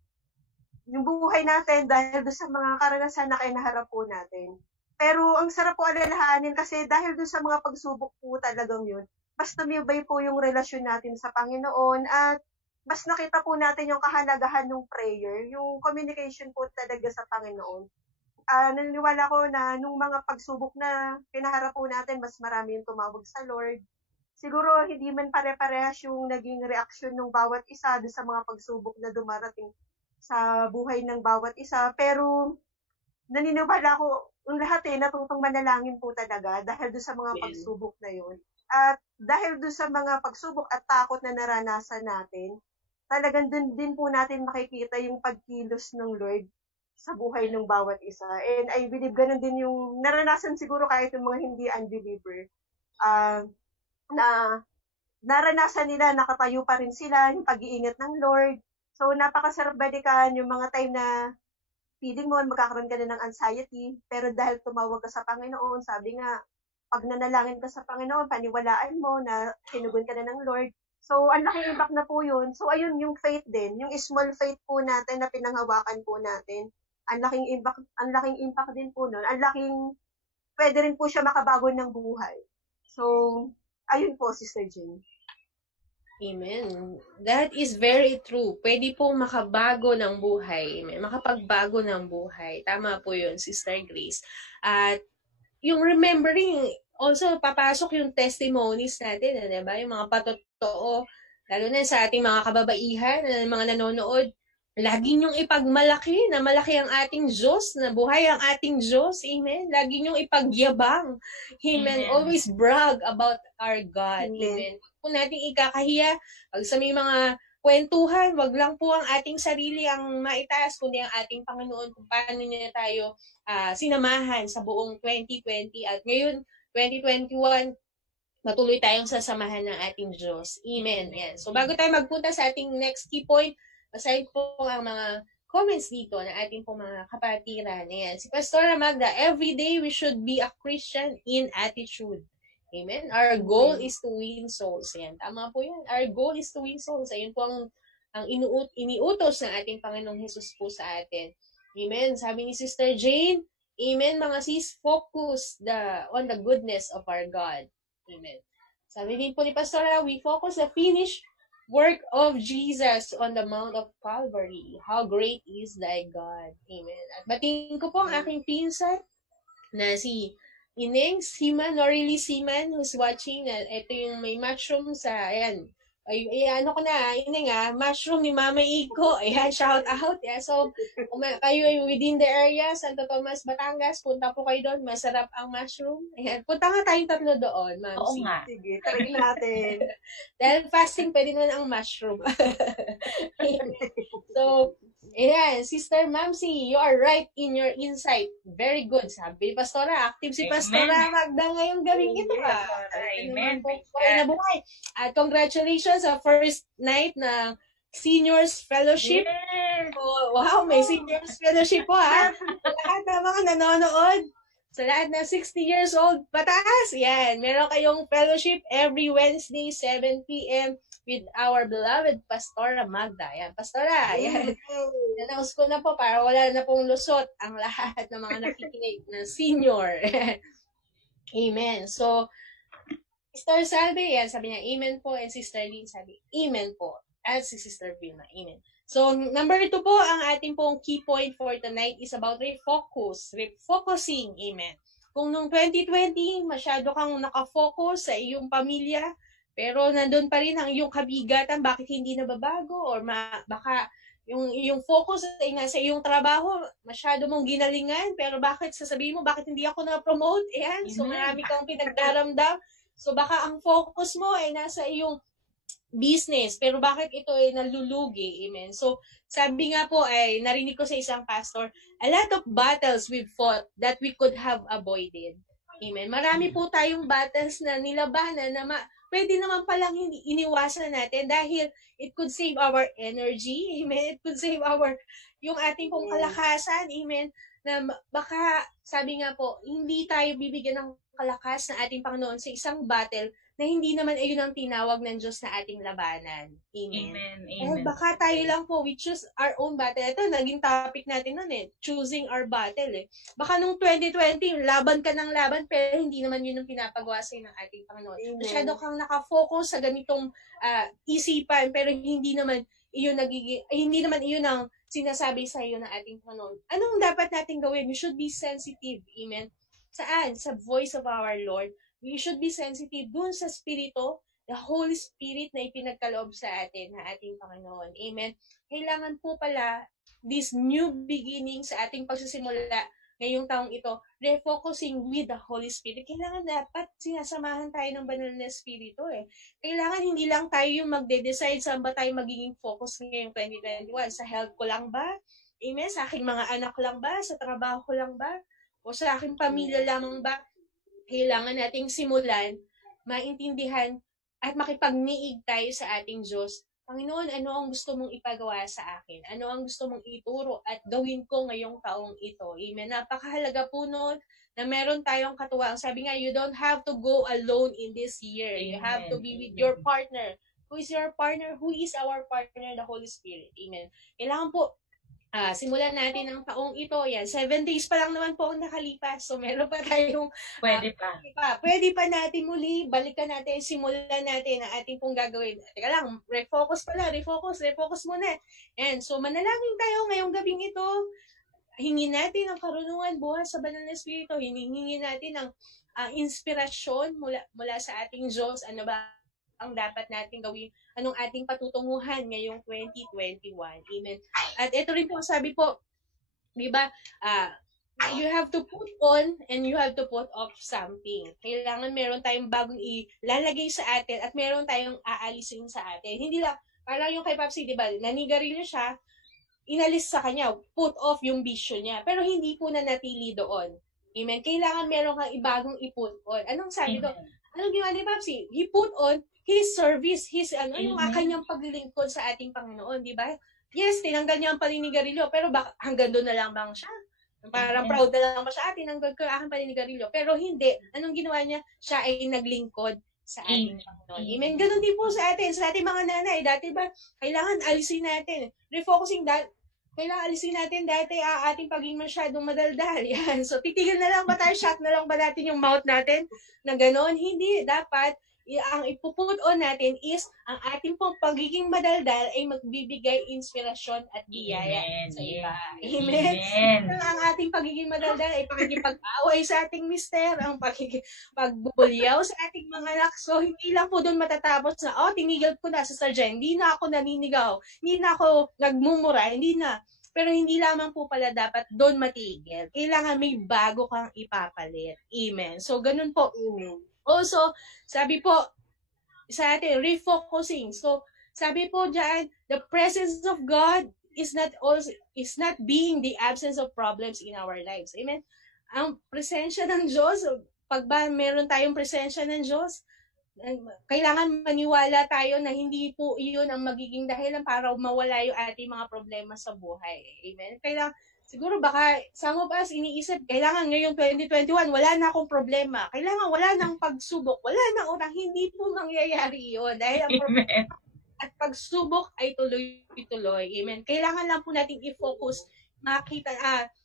natin dahil doon sa mga karanasan na kinaharap po natin. Pero ang sarap po alalahanin kasi dahil doon sa mga pagsubok po talagang yun, mas tumibay po yung relasyon natin sa Panginoon at mas nakita po natin yung kahalagahan ng prayer, yung communication po talaga sa Panginoon. Naniniwala ko na nung mga pagsubok na kinaharap po natin, mas marami yung tumawag sa Lord. Siguro hindi man pare-parehas yung naging reaksyon ng bawat isa doon sa mga pagsubok na dumarating sa buhay ng bawat isa. Pero naniniwala ko, yung lahat natutong manalangin po talaga dahil doon sa mga pagsubok na yun. At dahil doon sa mga pagsubok at takot na naranasan natin, talagang doon din po natin makikita yung pagkilos ng Lord sa buhay ng bawat isa. And I believe ganun din yung naranasan siguro kahit yung mga hindi unbeliever. Na naranasan nila, nakatayo pa rin sila, yung pag-iingat ng Lord. So, napakasarap balikan yung mga time na feeling mo, magkakaroon ka na ng anxiety, pero dahil tumawag ka sa Panginoon, sabi nga, pag nanalangin ka sa Panginoon, paniwalaan mo na hinugon ka na ng Lord. So, ang laking impact na po yun. So, ayun, yung faith din, yung small faith po natin na pinanghawakan po natin, ang laking impact din po nun. Ang laking, pwede rin po siya makabago ng buhay. So, ayun po, Sister Jane. Amen. That is very true. Pwede pong makabago ng buhay. Makapagbago ng buhay. Tama po yun, Sister Grace. At yung remembering, also papasok yung testimonies natin, diba? Yung mga patotoo, lalo na sa ating mga kababaihan, mga nanonood, lagi niyong ipagmalaki na malaki ang ating Diyos, na buhay ang ating Diyos. Amen. Lagi niyong ipagyabang. Amen. Always brag about our God. Amen. Kung natin ikakahiya, pag sa may mga kwentuhan, wag lang po ang ating sarili ang maitaas, kundi ang ating Panginoon kung paano niya tayo sinamahan sa buong 2020. At ngayon, 2021, matuloy tayong sasamahan ng ating Diyos. Amen. Yan. So bago tayo magpunta sa ating next key point, aside po ang mga comments dito na ating po mga kapatiran. Ayan. Si Pastora Magda, every day we should be a Christian in attitude. Amen? Our goal is to win souls. Ayan. Tama po yan. Our goal is to win souls. Ayun po ang iniutos ng ating Panginoong Jesus po sa atin. Amen? Sabi ni Sister Jane, amen mga sis, focus on the goodness of our God. Amen. Sabi din po ni Pastora, we focus the finished work of Jesus on the Mount of Calvary. How great is thy God. Amen. At batiin ko po ang aking pinsan na si Ineng Norily Seaman, who's watching. Ito yung may mushroom sa, ayan, ano ko na, Ineng mushroom ni Mama Iko. Ayan, shout out. Yeah. So, kung kayo ay within the area, Santo Tomas, Batangas, punta po kayo doon. Masarap ang mushroom. Ayan, punta nga tayong tatlo doon, Ma'am. Oo nga. Sige, try natin. Dahil fasting, pwede naman ang mushroom. So, Ayan, Sister Mamsi, you are right in your insight. Very good. Sabi, Pastora, active si Pastora Magda ngayong gabing ito. Amen. Naman po, buhay na buhay. At congratulations sa first night ng Seniors Fellowship. Yes! Oh, wow, may Seniors Fellowship po ha. Sa lahat ng mga nanonood, sa lahat ng 60 years old pataas, yan. Meron kayong fellowship every Wednesday, 7 p.m. with our beloved Pastora Magda. Yan, Pastora, yan. Announce ko na po para wala na pong lusot ang lahat ng mga nakikinig na senior. Amen. So, Sister Salve, yan, sabi niya, amen po. And Sister Lynn sabi, amen po. At si Sister Vilma, amen. So, number 2 po, ang ating pong key point for tonight is about refocusing, amen. Kung nung 2020, masyado kang nakafocus sa iyong pamilya, pero nandun pa rin ang iyong kabigatan, bakit hindi nababago? Or baka yung focus ay nasa iyong trabaho, masyado mong ginalingan, pero bakit sasabihin mo, bakit hindi ako na-promote? Ayan, so marami kang pinagdaramdam. So baka ang focus mo ay nasa iyong business, pero bakit ito ay nalulugi? Amen. So, sabi nga po ay, narinig ko sa isang pastor, a lot of battles we've fought that we could have avoided. Amen. Marami po tayong battles na nilabanan na pwede naman palang iniwasan natin dahil it could save our energy. Amen. It could save yung ating pong kalakasan. Amen. Na baka, sabi nga po, hindi tayo bibigyan ng kalakas na ating Panginoon sa isang battle na hindi naman ayun ang tinawag ng Diyos na ating labanan. Amen. Amen. Baka tayo lang po, we choose our own battle. Ito, naging topic natin nun choosing our battle Baka nung 2020, laban ka ng laban, pero hindi naman yun ang pinapagawa sa'yo ng ating Panginoon. Masyado kang nakafocus sa ganitong isipan, pero hindi naman iyon ang sinasabi sa iyo ng ating Panginoon. Anong dapat natin gawin? We should be sensitive. Amen. Saan? Sa voice of our Lord. We should be sensitive dun sa Espiritu, the Holy Spirit na ipinagkaloob sa atin na ating Panginoon. Amen. Kailangan po pala this new beginning sa ating pagsisimula ngayong taong ito, refocusing with the Holy Spirit. Kailangan dapat sinasamahan tayo ng banal na Espiritu Kailangan hindi lang tayo yung magde-decide saan ba tayo magiging focus ngayong 2021. Sa health ko lang ba? Amen. Sa aking mga anak lang ba? Sa trabaho ko lang ba? O sa aking pamilya lamang ba? Kailangan nating simulan, maintindihan, at makipagniig tayo sa ating Diyos. Panginoon, ano ang gusto mong ipagawa sa akin? Ano ang gusto mong ituro at gawin ko ngayong taong ito? Amen. Napakahalaga po noon na meron tayong katuwang. Sabi nga, you don't have to go alone in this year. You have to be with your partner. Who is your partner? Who is our partner? The Holy Spirit. Amen. Kailangan po, simulan natin ang taong ito. Yan, 7 days pa lang naman po ang nakalipas. So, meron pa tayong... Pwede pa natin muli, balikan natin, simulan natin ang ating pong gagawin. Teka lang, refocus muna. And so, manalangin tayo ngayong gabing ito. Hingin natin ang karunungan buhat sa banal na Espiritu. Hingin natin ang inspirasyon mula sa ating Diyos. Ano ba ang dapat natin gawin, anong ating patutunguhan ngayong 2021. Amen. At ito rin po, sabi po, di ba, you have to put on and you have to put off something. Kailangan meron tayong bagong ilalagay sa atin at meron tayong aalisin sa atin. Hindi lang, parang yung kay Papsi, di ba, nanigarilyo siya, inalis sa kanya, put off yung bisyo niya. Pero hindi po nanatili doon. Amen. Kailangan meron kang ibagong i-put on. Anong sabi doon? Anong ginawa ni Papsi? He put on his service, yung kanyang paglilingkod sa ating Panginoon, di ba? Yes, tinanggal niya ang paninigarilyo, pero hanggang doon na lang bang siya? Parang proud na lang ba siya, tinanggal ko ang aking paninigarilyo. Pero hindi. Anong ginawa niya? Siya ay naglingkod sa ating Panginoon. Amen. Ganun din po sa ating mga nanay. Dati ba, kailangan alisin natin. Kailangan alisin natin dati ating pagiging masyadong madaldal. Yan. So, titigil na lang ba tayo? Shut na lang ba natin yung mouth natin? Na gano'n? Hindi. Dapat, ang ipuput on natin is ang ating pong pagiging madaldal ay magbibigay inspirasyon at biyaya sa iba. Amen. Ang ating pagiging madaldal ay pagiging pag-away sa ating mister, ang pagiging pagbubulyaw sa ating mga anak. So, hindi lang po doon matatapos na, tinigil ko na sa sadya, hindi na ako naninigaw, hindi na ako nagmumura, hindi na. Pero hindi lamang po pala dapat doon matigil. Kailangan may bago kang ipapalit. Amen. So, ganun po. Also, sabi po sa atin, refocusing. So, sabi po dyan, the presence of God is not being the absence of problems in our lives. Amen? Ang presensya ng Diyos, pag ba meron tayong presensya ng Diyos, kailangan maniwala tayo na hindi po iyon ang magiging dahilan para mawala yung ating mga problema sa buhay. Amen? Kailangan, siguro baka some of us iniisip, kailangan ngayong 2021, wala na akong problema. Kailangan wala nang pagsubok. Wala nang utang. Hindi po mangyayari yun. Dahil ang problema at pagsubok ay tuloy-tuloy. Amen. Kailangan lang po natin i-focus, makita,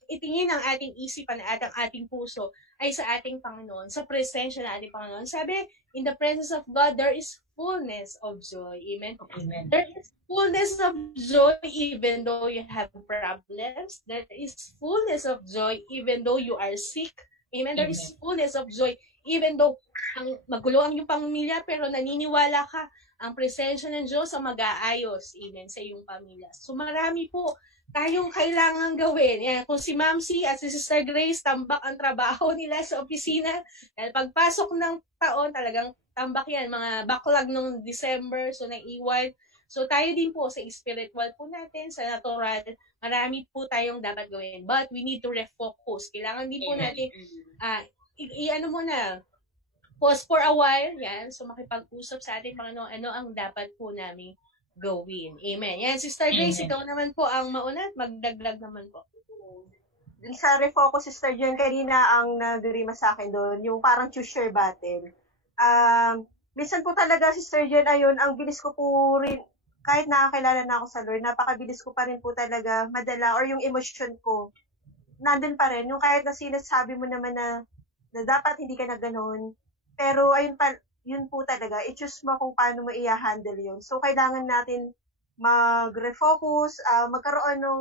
itingin ang ating isipan at ang ating puso ay sa ating Panginoon, sa presensya ng ating Panginoon. Sabi, in the presence of God, there is fullness of joy. Amen. Amen. There is fullness of joy even though you have problems. There is fullness of joy even though you are sick. Amen. There is fullness of joy even though magulo ang iyong pamilya pero naniniwala ka ang presensya ng Diyos ang mag-aayos. Amen. Sa iyong pamilya. So marami po tayong kailangan gawin. Yan. Kung si Ma'am C at si Sister Grace, tambak ang trabaho nila sa opisina. Dahil pagpasok ng taon, talagang tambak yan. Mga backlog nung December, so naiwan. So tayo din po sa spiritual po natin, sa natural, marami po tayong dapat gawin. But we need to refocus. Kailangan din po natin, pause for a while, yan. So makipag-usap sa ating Panginoon, ano ang dapat po namin gawin. Amen. Yan, Sister Grace, ikaw naman po ang mauna at magdagdag naman po. Sa refocus, Sister Jen, kanina ang nag-rima sa akin doon, yung parang choose-share battle. Minsan po talaga, Sister Jen, ayun, ang bilis ko po rin, kahit nakakilala na ako sa Lord, napakabilis ko pa rin po talaga madala, or yung emosyon ko, nandun pa rin. Yung kahit na sinasabi mo naman na dapat hindi ka na ganun, pero ayun pa, yun po talaga, i-choose mo kung paano mo i-handle yun. So, kailangan natin mag-refocus, magkaroon ng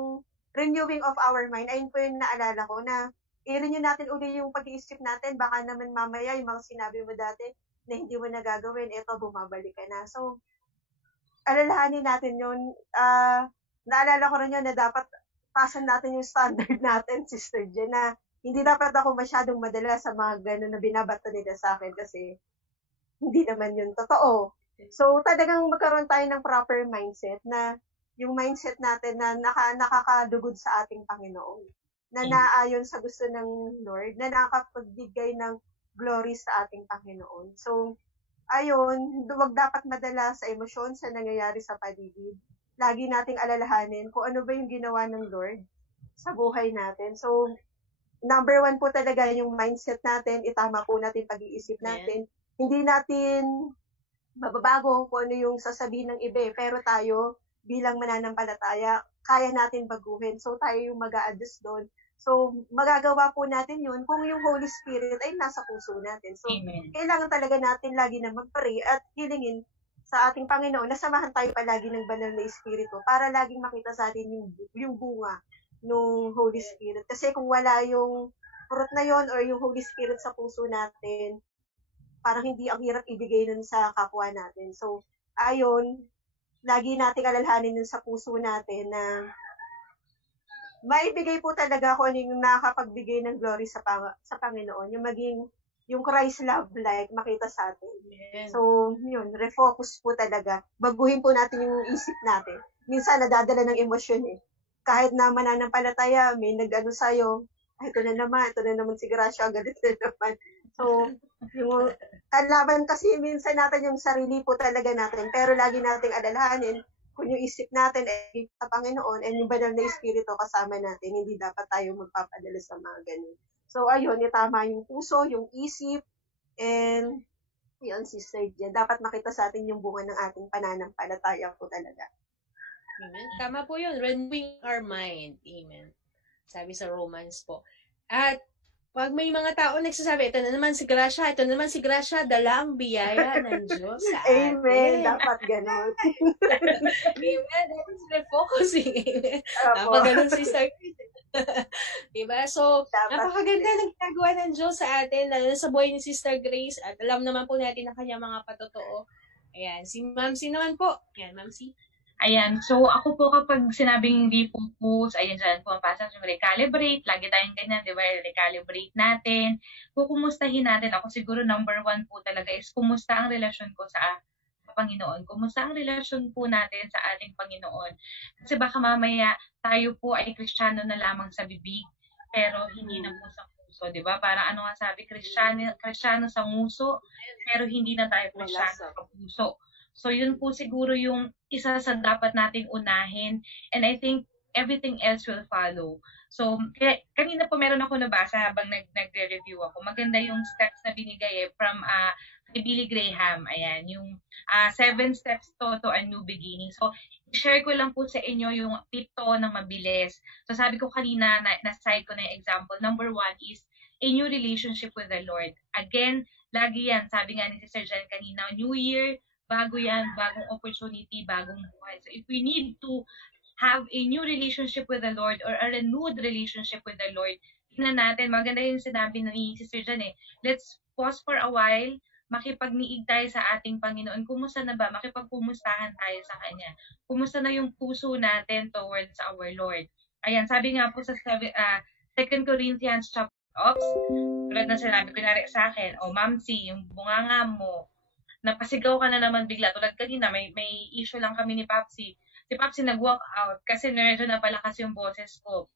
renewing of our mind. Ayun po yung naalala ko na i-renew natin uli yung pag-iisip natin. Baka naman mamaya yung mga sinabi mo dati na hindi mo nagagawin, eto, bumabalik ka na. So, alalahanin natin yun. Naalala ko rin yun na dapat pasan natin yung standard natin, Sister Jen, na hindi dapat ako masyadong madala sa mga gano'n na binabato nila sa akin kasi hindi naman yun totoo. So, talagang magkaroon tayo ng proper mindset na yung mindset natin na nakakadugod sa ating Panginoon, na naayon sa gusto ng Lord, na nakapagbigay ng glory sa ating Panginoon. So, ayun, huwag dapat madala sa emosyon sa nangyayari sa paligid. Lagi nating alalahanin kung ano ba yung ginawa ng Lord sa buhay natin. So, number 1 po talaga yung mindset natin, itama po natin pag-iisip natin. Yeah. Hindi natin mababago kung ano yung sasabihin ng iba, pero tayo bilang mananampalataya, kaya natin baguhin. So tayo yung mag-a-adjust doon. So magagawa po natin yun kung yung Holy Spirit ay nasa puso natin. So kailangan talaga natin lagi na mag-pray at hilingin sa ating Panginoon na samahan tayo palagi ng banal na Espiritu para laging makita sa atin yung bunga ng Holy Spirit. Kasi kung wala yung fruit na yon or yung Holy Spirit sa puso natin, parang hindi ang hirap ibigay nun sa kapwa natin. So, ayun, lagi nating alalahanin nun sa puso natin na maibigay po talaga kung ano yung nakapagbigay ng glory sa Panginoon. Yung maging, yung Christ love like makita sa atin. Yeah. So, yun, refocus po talaga. Baguhin po natin yung isip natin. Minsan, nadadala ng emosyon eh. Kahit na mananampalataya, may nag-ano sa'yo, ito na naman si Gracia, galit na naman. So, yung kalaban kasi minsan natin yung sarili po talaga natin, pero lagi nating alalahanin kung yung isip natin ay sa Panginoon and yung banal na Espiritu kasama natin, hindi dapat tayo magpapadala sa mga ganun. So, ayun, itama yung puso, yung isip, and yun, Sister Jen, dapat makita sa atin yung bunga ng ating pananampalataya po talaga. Amen. Tama po yun, renewing our mind. Amen. Sabi sa Romans po. At pag may mga tao nagsasabi, ito na naman si Gracia, dala ang biyaya ng Diyos sa atin. Amen. Dapat ganun. Amen. Dapat refocusing. Dapat ganun si Sister Grace. Diba? So, napakaganda ng ginagawa ng Diyos sa atin, lalo na sa buhay ni Sister Grace, at alam naman po natin ang kanyang mga patotoo. Ayan, si Ma'am C naman po. Ayan, Ma'am C. Ayan, so ako po kapag sinabing refocus, ayan dyan, pumapasok yung recalibrate, lagi tayong ganyan, di ba, recalibrate natin, kukumustahin natin, ako siguro number 1 po talaga is kumusta ang relasyon ko sa Panginoon. Kumusta ang relasyon po natin sa ating Panginoon? Kasi baka mamaya tayo po ay Kristiyano na lamang sa bibig, pero hindi na po sa puso, di ba? Parang ano nga sabi, Kristiyano sa nguso, pero hindi na tayo Kristiyano sa puso. So yun po siguro yung isa sa dapat nating unahin, and I think everything else will follow. So, kanina po meron ako nabasa habang nagre-review ako. Maganda yung steps na binigay from kay Billy Graham. Ayan, yung 7 steps to a new beginning. So, share ko lang po sa inyo yung 7 na mabilis. So, sabi ko kanina, na-cite ko na yung example. Number 1 is a new relationship with the Lord. Again, lagi yan. Sabi nga ni Sister Jen kanina, New Year, bago yan, bagong opportunity, bagong buhay. So, if we need to have a new relationship with the Lord or a renewed relationship with the Lord, tingnan natin, maganda yung sinabi ni Sister Jan let's pause for a while, makipagniig tayo sa ating Panginoon. Kumusta na ba? Makipagkumustahan tayo sa Kanya. Kumusta na yung puso natin towards our Lord? Ayan, sabi nga po sa 2 Corinthians chapter, tulad na sinabi ko na sa akin, Mamsi, yung bunganga mo, napasigaw ka na naman bigla. Tulad kanina, may issue lang kami ni Papsi. Si Papsi nag-walk out kasi medyo napalakas yung boses ko.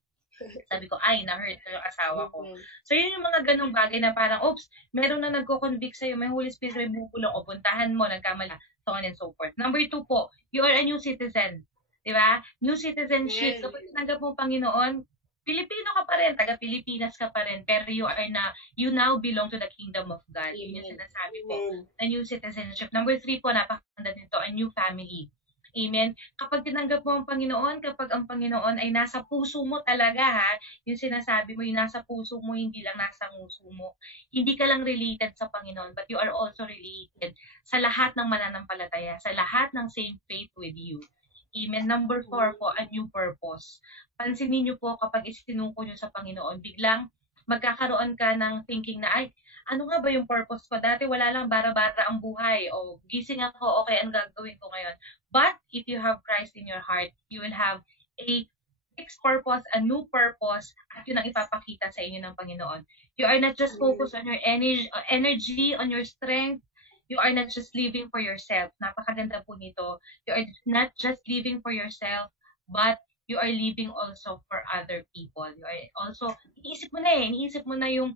Sabi ko, na-hurt ko yung asawa ko. So, yun yung mga ganong bagay na parang, meron na nagko-convict sa'yo, may Holy Spirit, may bubulong, o puntahan mo, nagkamala, so on and so forth. Number 2 po, you are a new citizen. Diba? New citizenship. So, pag tinanggap mo Panginoon, Pilipino ka pa rin, taga-Pilipinas ka pa rin, pero you now belong to the kingdom of God. Yun yung sinasabi ko, na new citizenship. Number 3 po, napakaganda nito, a new family. Amen. Kapag tinanggap mo ang Panginoon, kapag ang Panginoon ay nasa puso mo talaga, yung sinasabi mo, yung nasa puso mo, hindi lang nasa nguso mo. Hindi ka lang related sa Panginoon, but you are also related sa lahat ng mananampalataya, sa lahat ng same faith with you. Amen. Number 4 po, a new purpose. Pansinin niyo po, kapag isinuko niyo sa Panginoon, biglang magkakaroon ka ng thinking na, ano nga ba yung purpose ko? Dati wala lang, bara-bara ang buhay. O gising ako, okay, ang gagawin ko ngayon. But if you have Christ in your heart, you will have a fixed purpose, a new purpose, at yun ang ipapakita sa inyo ng Panginoon. You are not just focused on your energy, on your strength. You are not just living for yourself. Napakaganda po nito. You are not just living for yourself, but you are living also for other people. You are also, iniisip mo na yung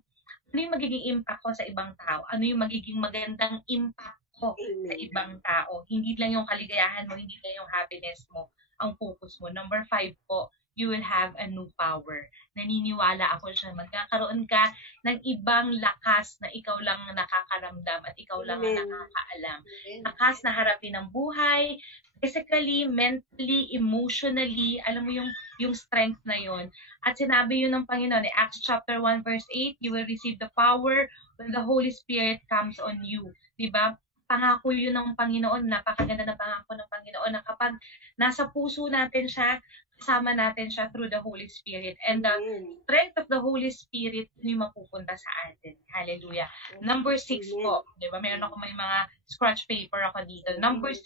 ano yung magiging impact ko sa ibang tao? Ano yung magiging magandang impact ko sa ibang tao? Hindi lang yung kaligayahan mo, hindi lang yung happiness mo, ang focus mo. Number 5 po, you will have a new power. Naniniwala ako siya. Magkakaroon ka ng ibang lakas na ikaw lang nakakaramdam at ikaw lang ang nakakaalam. Lakas na harapin ang buhay, physically, mentally, emotionally, alam mo yung strength na yon. At sinabi yun ng Panginoon, Acts chapter 1 verse 8, you will receive the power when the Holy Spirit comes on you. Diba? Pangako yun ng Panginoon, napakaganda na pangako ng Panginoon na kapag nasa puso natin siya, kasama natin siya through the Holy Spirit. And the strength of the Holy Spirit yung mapupunta sa atin. Hallelujah. Number 6 po. Diba? Meron ako may mga scratch paper ako dito. Number 6,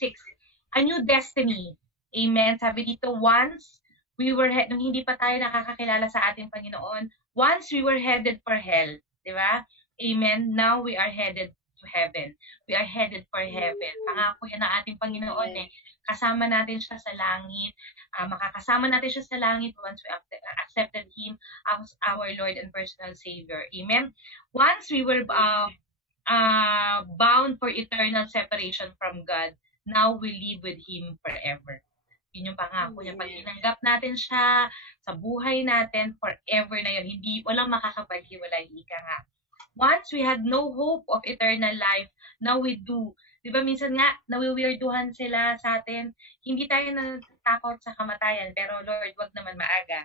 a new destiny. Amen. Sabi dito, once we were nung hindi pa tayo nakakakilala sa ating Panginoon, once we were headed for hell. Diba? Amen. Now we are headed to heaven. We are headed for heaven. Pangako yan ng ating Panginoon Kasama natin siya sa langit. Makakasama natin siya sa langit once we accepted Him as our Lord and personal Savior. Amen. Once we were bound for eternal separation from God, now we live with Him forever. Yun yung pangako niya. Pag tinanggap natin siya sa buhay natin, forever na yun. Walang makakapaghiwalay. Ika nga. Once we had no hope of eternal life, now we do. Di ba minsan nga, nawiwirduhan sila sa atin. Hindi tayo natatakot sa kamatayan, pero Lord, wag naman maaga.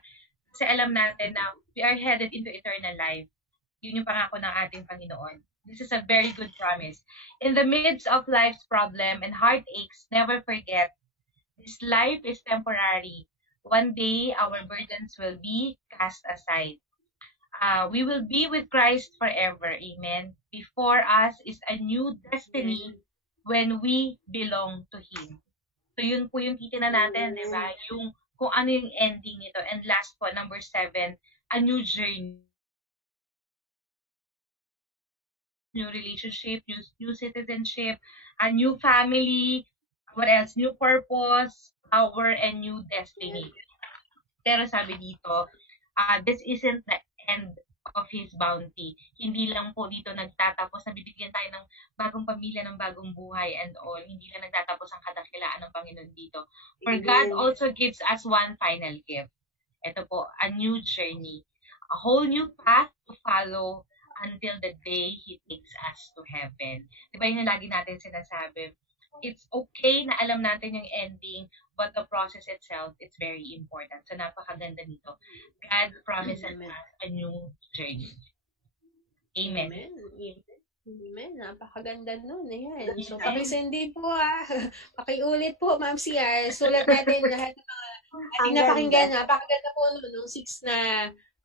Kasi alam natin na we are headed into eternal life. Yun yung pangako ng ating Panginoon. This is a very good promise. In the midst of life's problem and heartaches, never forget, this life is temporary. One day, our burdens will be cast aside. We will be with Christ forever. Amen. Before us is a new destiny when we belong to Him. So, yun po yung titignan natin, di ba? Yung kung ano yung ending nito. And last po, number 7, a new journey. new relationship, new citizenship, a new family, what else? New purpose, power, and new destiny. Pero sabi dito, this isn't the end of His bounty. Hindi lang po dito nagtatapos na bibigyan tayo ng bagong pamilya, ng bagong buhay and all. Hindi lang nagtatapos ang kadakilaan ng Panginoon dito. For God also gives us one final gift. Ito po, a new journey. A whole new path to follow until the day He takes us to heaven. Diba yun yung lagi natin sinasabi? It's okay na alam natin yung ending, but the process itself, it's very important. So, napakaganda nito. God promises us a new journey. Amen. Amen. Napakaganda nun. Ayan. So, pakisend din po pakiulit po, Ma'am CR. Sulat natin lahat ng mga ating napakinggan. Napakaganda po nung 6 na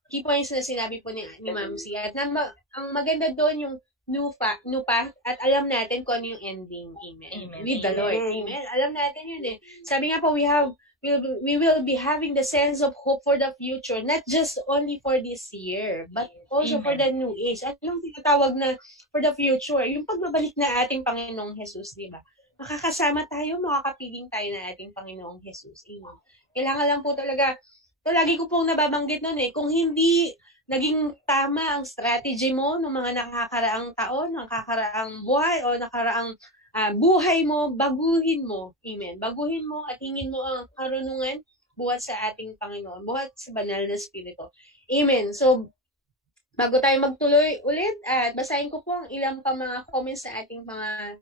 key points na sinabi po ni Ma'am CR. At ang maganda doon yung new path at alam natin kung ano yung ending. Amen. With the Lord. Amen. Alam natin yun eh. Sabi nga po, we will be having the sense of hope for the future, not just only for this year, but also for the new age. At yung tinatawag na for the future, yung pagbabalik na ating Panginoong Jesus, di ba? Makakasama tayo, makakapiling tayo na ating Panginoong Jesus. Amen. Kailangan lang po talaga, ito lagi ko pong nababanggit nun eh, kung hindi naging tama ang strategy mo ng mga nakakaraang taon, nakakaraang buhay, o nakaraang buhay mo, baguhin mo. Amen. Baguhin mo at hingin mo ang karunungan buhat sa ating Panginoon, buhat sa banal na Espiritu. Amen. So, bago tayo magtuloy ulit, at basahin ko po ang ilang pang mga comments sa ating mga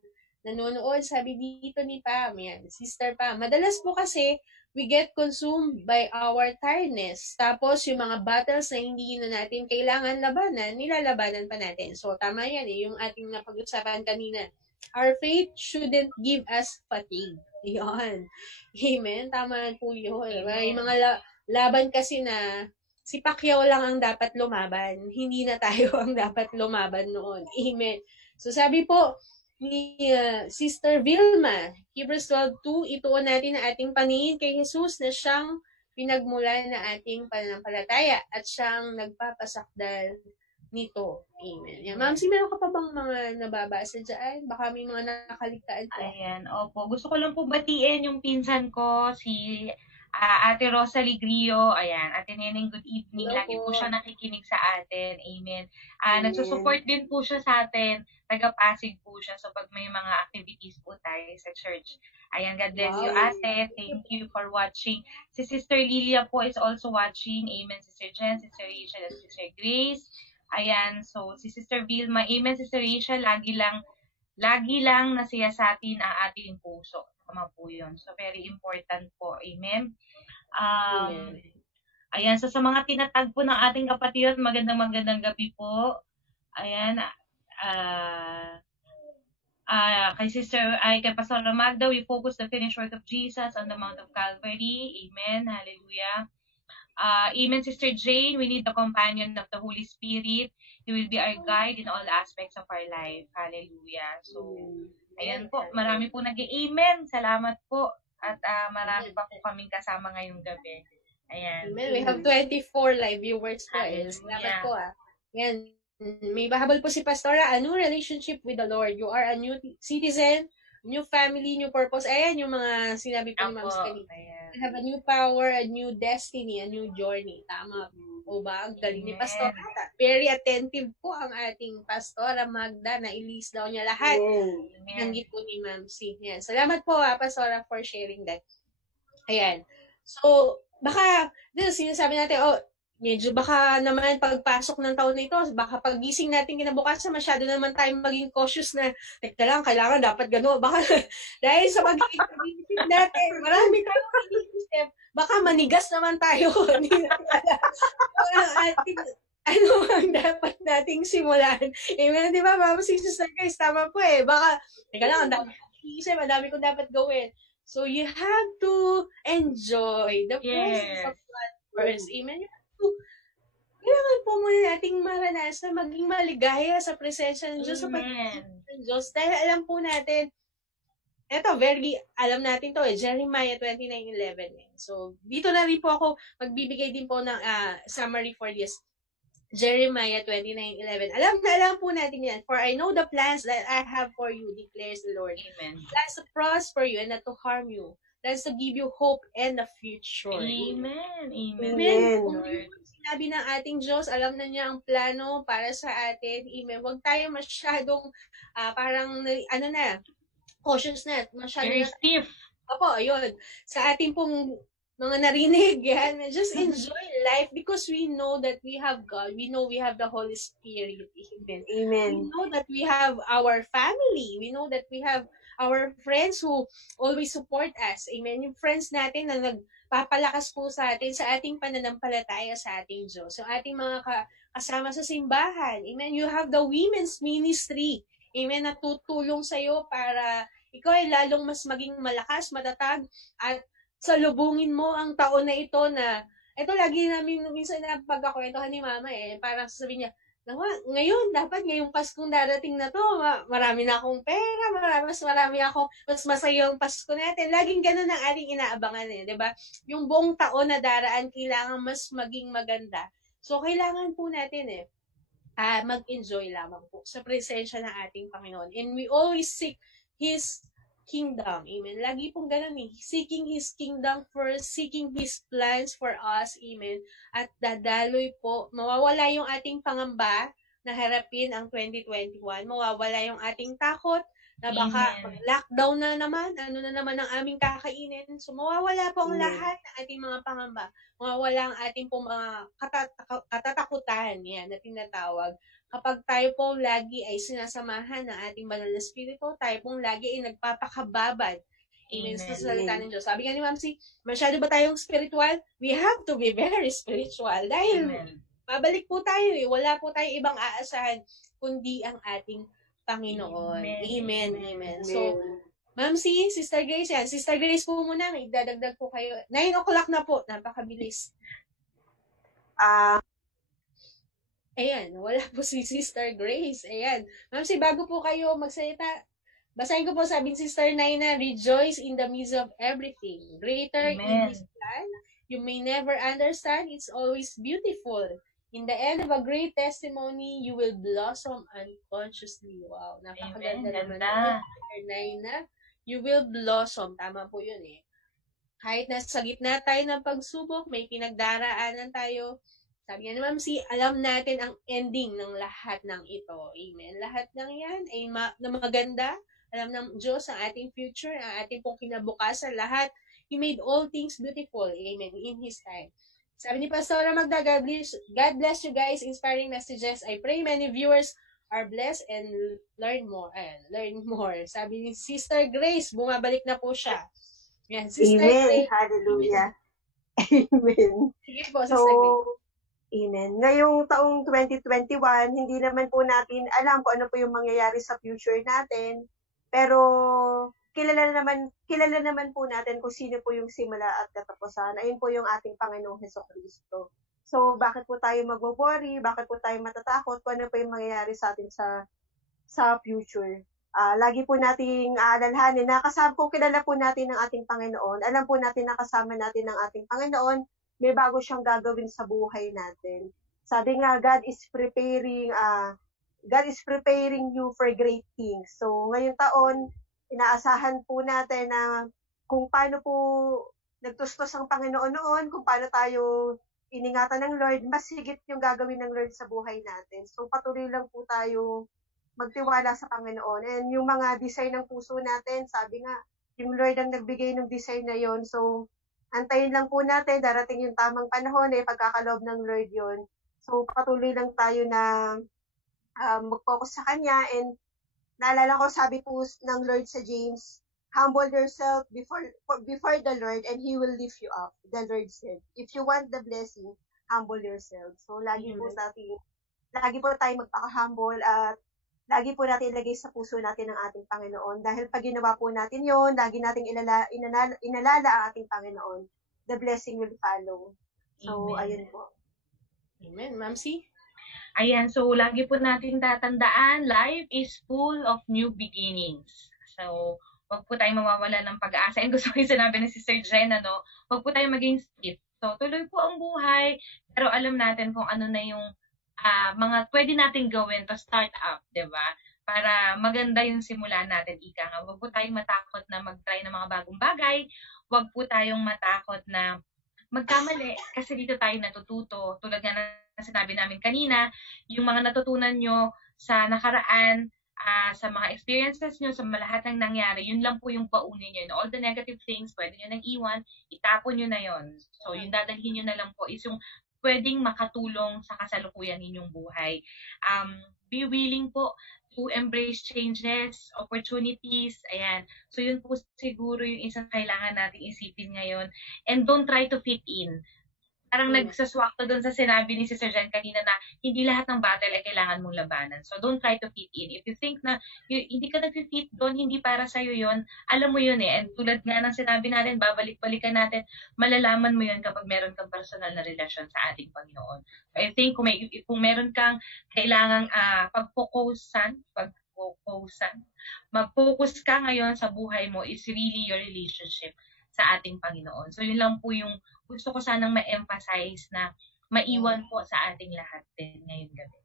nanonood. Sabi dito ni Pam, yan, Sister Pam, madalas po kasi we get consumed by our tiredness. Tapos, yung mga battles na hindi na natin kailangan labanan, nilalabanan pa natin. So, tama yan eh, yung ating napag-usapan kanina. Our faith shouldn't give us fatigue. Yun. Amen. Tama po yun. May mga laban kasi na si Pacquiao lang ang dapat lumaban. Hindi na tayo ang dapat lumaban noon. Amen. So, sabi po, ni Sister Vilma, Hebrews 12:2, ituon natin ang ating paningin kay Jesus na siyang pinagmulan na ating pananampalataya at siyang nagpapasakdal nito. Amen. Yan. Ma'am, meron ka pa bang mga nababasa dyan? Baka may mga nakaligtaan po. Ayan, opo. Gusto ko lang po batiin yung pinsan ko, si Ate Rosalie Grio. Ayan, Ate Neneng, good evening. Hello Lagi po. po siya nakikinig sa atin. Amen. Nagsusupport din po siya sa atin. Taga-Pasig po siya. So, pag may mga activities po tayo sa church. Ayan, God bless you, Ate. Thank you for watching. Si Sister Lilia po is also watching. Amen, Sister Jen, Sister Rachel, and Sister Grace. Ayan, so si Sister Vilma. Amen, Sister Rachel. Lagi lang nasiyasatin ang ating puso. Tama po yun. So, very important po. Amen. Ayan, so sa mga tinatag po ng ating kapatid, magandang gabi po. Ayan, kay Pastor Magda, we focus the finished work of Jesus on the Mount of Calvary. Amen. Hallelujah. Amen, Sister Jane. We need the companion of the Holy Spirit. He will be our guide in all aspects of our life. Hallelujah. So, ayan po. Marami po nag-amen. Salamat po. At marami pa po kaming kasama ngayong gabi. Ayan. Amen. We have 24 live viewers po. Salamat po. Ayan. May bahabol po si Pastora. A new relationship with the Lord. You are a new citizen, new family, new purpose. Ayan yung mga sinabi po ni Ma'am Scully. We have a new power, a new destiny, a new journey. Tama po ba? Ang galing ni Pastor. Very attentive po ang ating Pastora Magda. Na-ilis daw niya lahat. Nanggit po ni Ma'am C. Yan. Salamat po, Pastora, for sharing that. Ayan. So, baka, sinasabi natin, medyo baka naman pagpasok ng taon na ito, baka pagising natin kinabukasan, masyado naman tayong maging cautious na, teka lang, kailangan dapat gano'n. Baka dahil sa pag-iisip natin, marami tayong pag-iisip, baka manigas naman tayo. Ano ang dapat nating simulan? Amen, di ba, Mama, Sister guys, tama po eh. Baka, teka lang, ang dami pag-iisip, ang dami kong dapat gawin. So, you have to enjoy the presence of God first. Amen? Kailangan po muna nating maranasan, maging maligaya sa presensya ng Diyos, sa pagkakas ng Diyos. Dahil alam po natin, alam natin to Jeremiah 29:11. So, dito na rin po ako magbibigay din po ng summary for this Jeremiah 29:11. Alam na alam po natin yan. For I know the plans that I have for you, declares the Lord. Amen. Plans to prosper you and not to harm you. Plans to give you hope and a future. Amen. Amen. Amen. Kung yun yung sinabi ng ating Diyos, alam na niya ang plano para sa atin. Amen. Huwag tayo masyadong parang cautious na. Very stiff. Opo, ayun. Sa ating pong mga narinig, yan. Just enjoy life because we know that we have God. We know we have the Holy Spirit. Amen. Amen. We know that we have our family. We know that we have our friends who always support us. Amen. Yung friends natin na nagpapalakas po sa atin sa ating pananampalataya sa ating Diyos. So ating mga kasama sa simbahan. Amen. You have the women's ministry. Amen. Natutulong sa'yo para ikaw ay lalong mas maging malakas, matatag, at salubungin mo ang taon na ito na, ito lagi namin minsan na pagkakwentuhan ni Mama parang sasabihin niya, ngayon, dapat ngayong Paskong darating na to, marami na akong pera, mas masayang Pasko natin. Laging ganun ang ating inaabangan diba? Yung buong taon na daraan, kailangan mas maging maganda. So, kailangan po natin mag-enjoy lamang po sa presensya ng ating Panginoon. And we always seek His kingdom. Amen. Lagi pong ganun seeking His kingdom first, seeking His plans for us. Amen. At dadaloy po, mawawala yung ating pangamba na harapin ang 2021. Mawawala yung ating takot na baka lockdown na naman, ano na naman ang aming kakainin. So, mawawala po ang lahat ng ating mga pangamba. Mawawala ang ating pong mga katatakutan yan na tinatawag. Kapag tayo po lagi ay sinasamahan ng ating banal na spirito, tayo pong lagi ay nagpapakababad. Amen. Sa salita ng Diyos. Sabi nga ni Ma'am C, masyado ba tayong spiritual? We have to be very spiritual. Dahil babalik po tayo wala po tayong ibang aasahan kundi ang ating Panginoon. Amen. Amen. So, Ma'am C, Sister Grace yan. Sister Grace po muna, may idadagdag po kayo. 9 o'clock na po. Napakabilis. Ayan, wala po si Sister Grace. Ayan. Ma'am C, bago po kayo magsalita, basahin ko po sabi ni Sister Naina, rejoice in the midst of everything. Greater in His plan. You may never understand. It's always beautiful. In the end of a great testimony, you will blossom unconsciously. Wow, napakaganda naman. Sister Naina, you will blossom. Tama po yun Kahit nasa gitna tayo ng pagsubok, may pinagdaraanan tayo. Sabi nga ni Ma'am C, alam natin ang ending ng lahat ng ito. Amen. Lahat ng yan ay na maganda. Alam ng Diyos ang ating future, ang ating pong kinabukasan. Lahat, He made all things beautiful. Amen. In His time. Sabi ni Pastora Magda, God bless you guys. Inspiring messages. I pray many viewers are blessed and learn more. Learn more. Sabi ni Sister Grace, bumabalik na po siya. Yan, Sister Amen. Grace. Hallelujah. Amen. Sige po, Sister Grace. Amen. Ngayong taong 2021, hindi naman po natin alam kung ano po yung mangyayari sa future natin. Pero kilala naman po natin kung sino po yung simula at katapusan. Ayun po yung ating Panginoong Hesukristo. So, bakit po tayo mag-worry? Bakit po tayo matatakot? Kung ano po yung mangyayari sa atin sa future? Lagi po nating aalalahanin na kung kilala po natin ng ating Panginoon, alam po natin na kasama natin ng ating Panginoon, may bago siyang gagawin sa buhay natin. Sabi nga, God is preparing you for great things. So, ngayong taon, inaasahan po natin na kung paano po nagtustos ang Panginoon noon, kung paano tayo iningatan ng Lord, mas higit yung gagawin ng Lord sa buhay natin. So, patuloy lang po tayo magtiwala sa Panginoon. And yung mga design ng puso natin, sabi nga, yung Lord ang nagbigay ng design na yon. So, antayin lang po natin, darating yung tamang panahon, pagkakaloob ng Lord yon. So, patuloy lang tayo na mag-focus sa Kanya. And naalala ko, sabi po ng Lord sa James, humble yourself before the Lord and He will lift you up. The Lord said, if you want the blessing, humble yourself. So, lagi po tayo magpaka-humble at lagi po natin ilagay sa puso natin ang ating Panginoon. Dahil pag ginawa po natin yon, lagi nating inalala ang ating Panginoon. The blessing will follow. So, ayun po. Amen. Ma'am C? Ayan, so lagi po natin tatandaan, life is full of new beginnings. So, wag po tayong mawawala ng pag-asa. And gusto ko yung sinabi ni Sister Jen, wag po tayong maging stiff. So, tuloy po ang buhay, pero alam natin kung ano na yung mga pwede nating gawin to start up, 'di ba? Para maganda yung simula natin, ika nga. Huwag po tayong matakot na mag-try ng mga bagong bagay. Huwag po tayong matakot na magkamali kasi dito tayo natututo. Tulad nga na sinabi namin kanina, yung mga natutunan nyo sa nakaraan, sa mga experiences nyo, sa lahat ng nangyari, yun lang po yung baunin nyo. And all the negative things, pwede nyo nang iwan, itapon nyo na yon. So, yung dadalhin nyo na lang po is yung pwedeng makatulong sa kasalukuyan ninyong buhay. Be willing po to embrace changes, opportunities, ayan. So, yun po siguro yung isang kailangan natin isipin ngayon. And don't try to fit in. Parang nagsaswak to doon sa sinabi ni Sister Jen kanina na hindi lahat ng battle ay kailangan mong labanan. So, don't try to fit in. If you think na hindi ka nag-fit doon, hindi para sa'yo yon, alam mo yun eh. And tulad nga ng sinabi natin, babalik-balikan natin, malalaman mo yun kapag meron kang personal na relasyon sa ating Panginoon. So, I think kung meron kang kailangang mag-focus ka ngayon sa buhay mo is really your relationship sa ating Panginoon. So, yun lang po yung gusto ko sanang ma-emphasize na maiwan po sa ating lahat din ngayong gabi.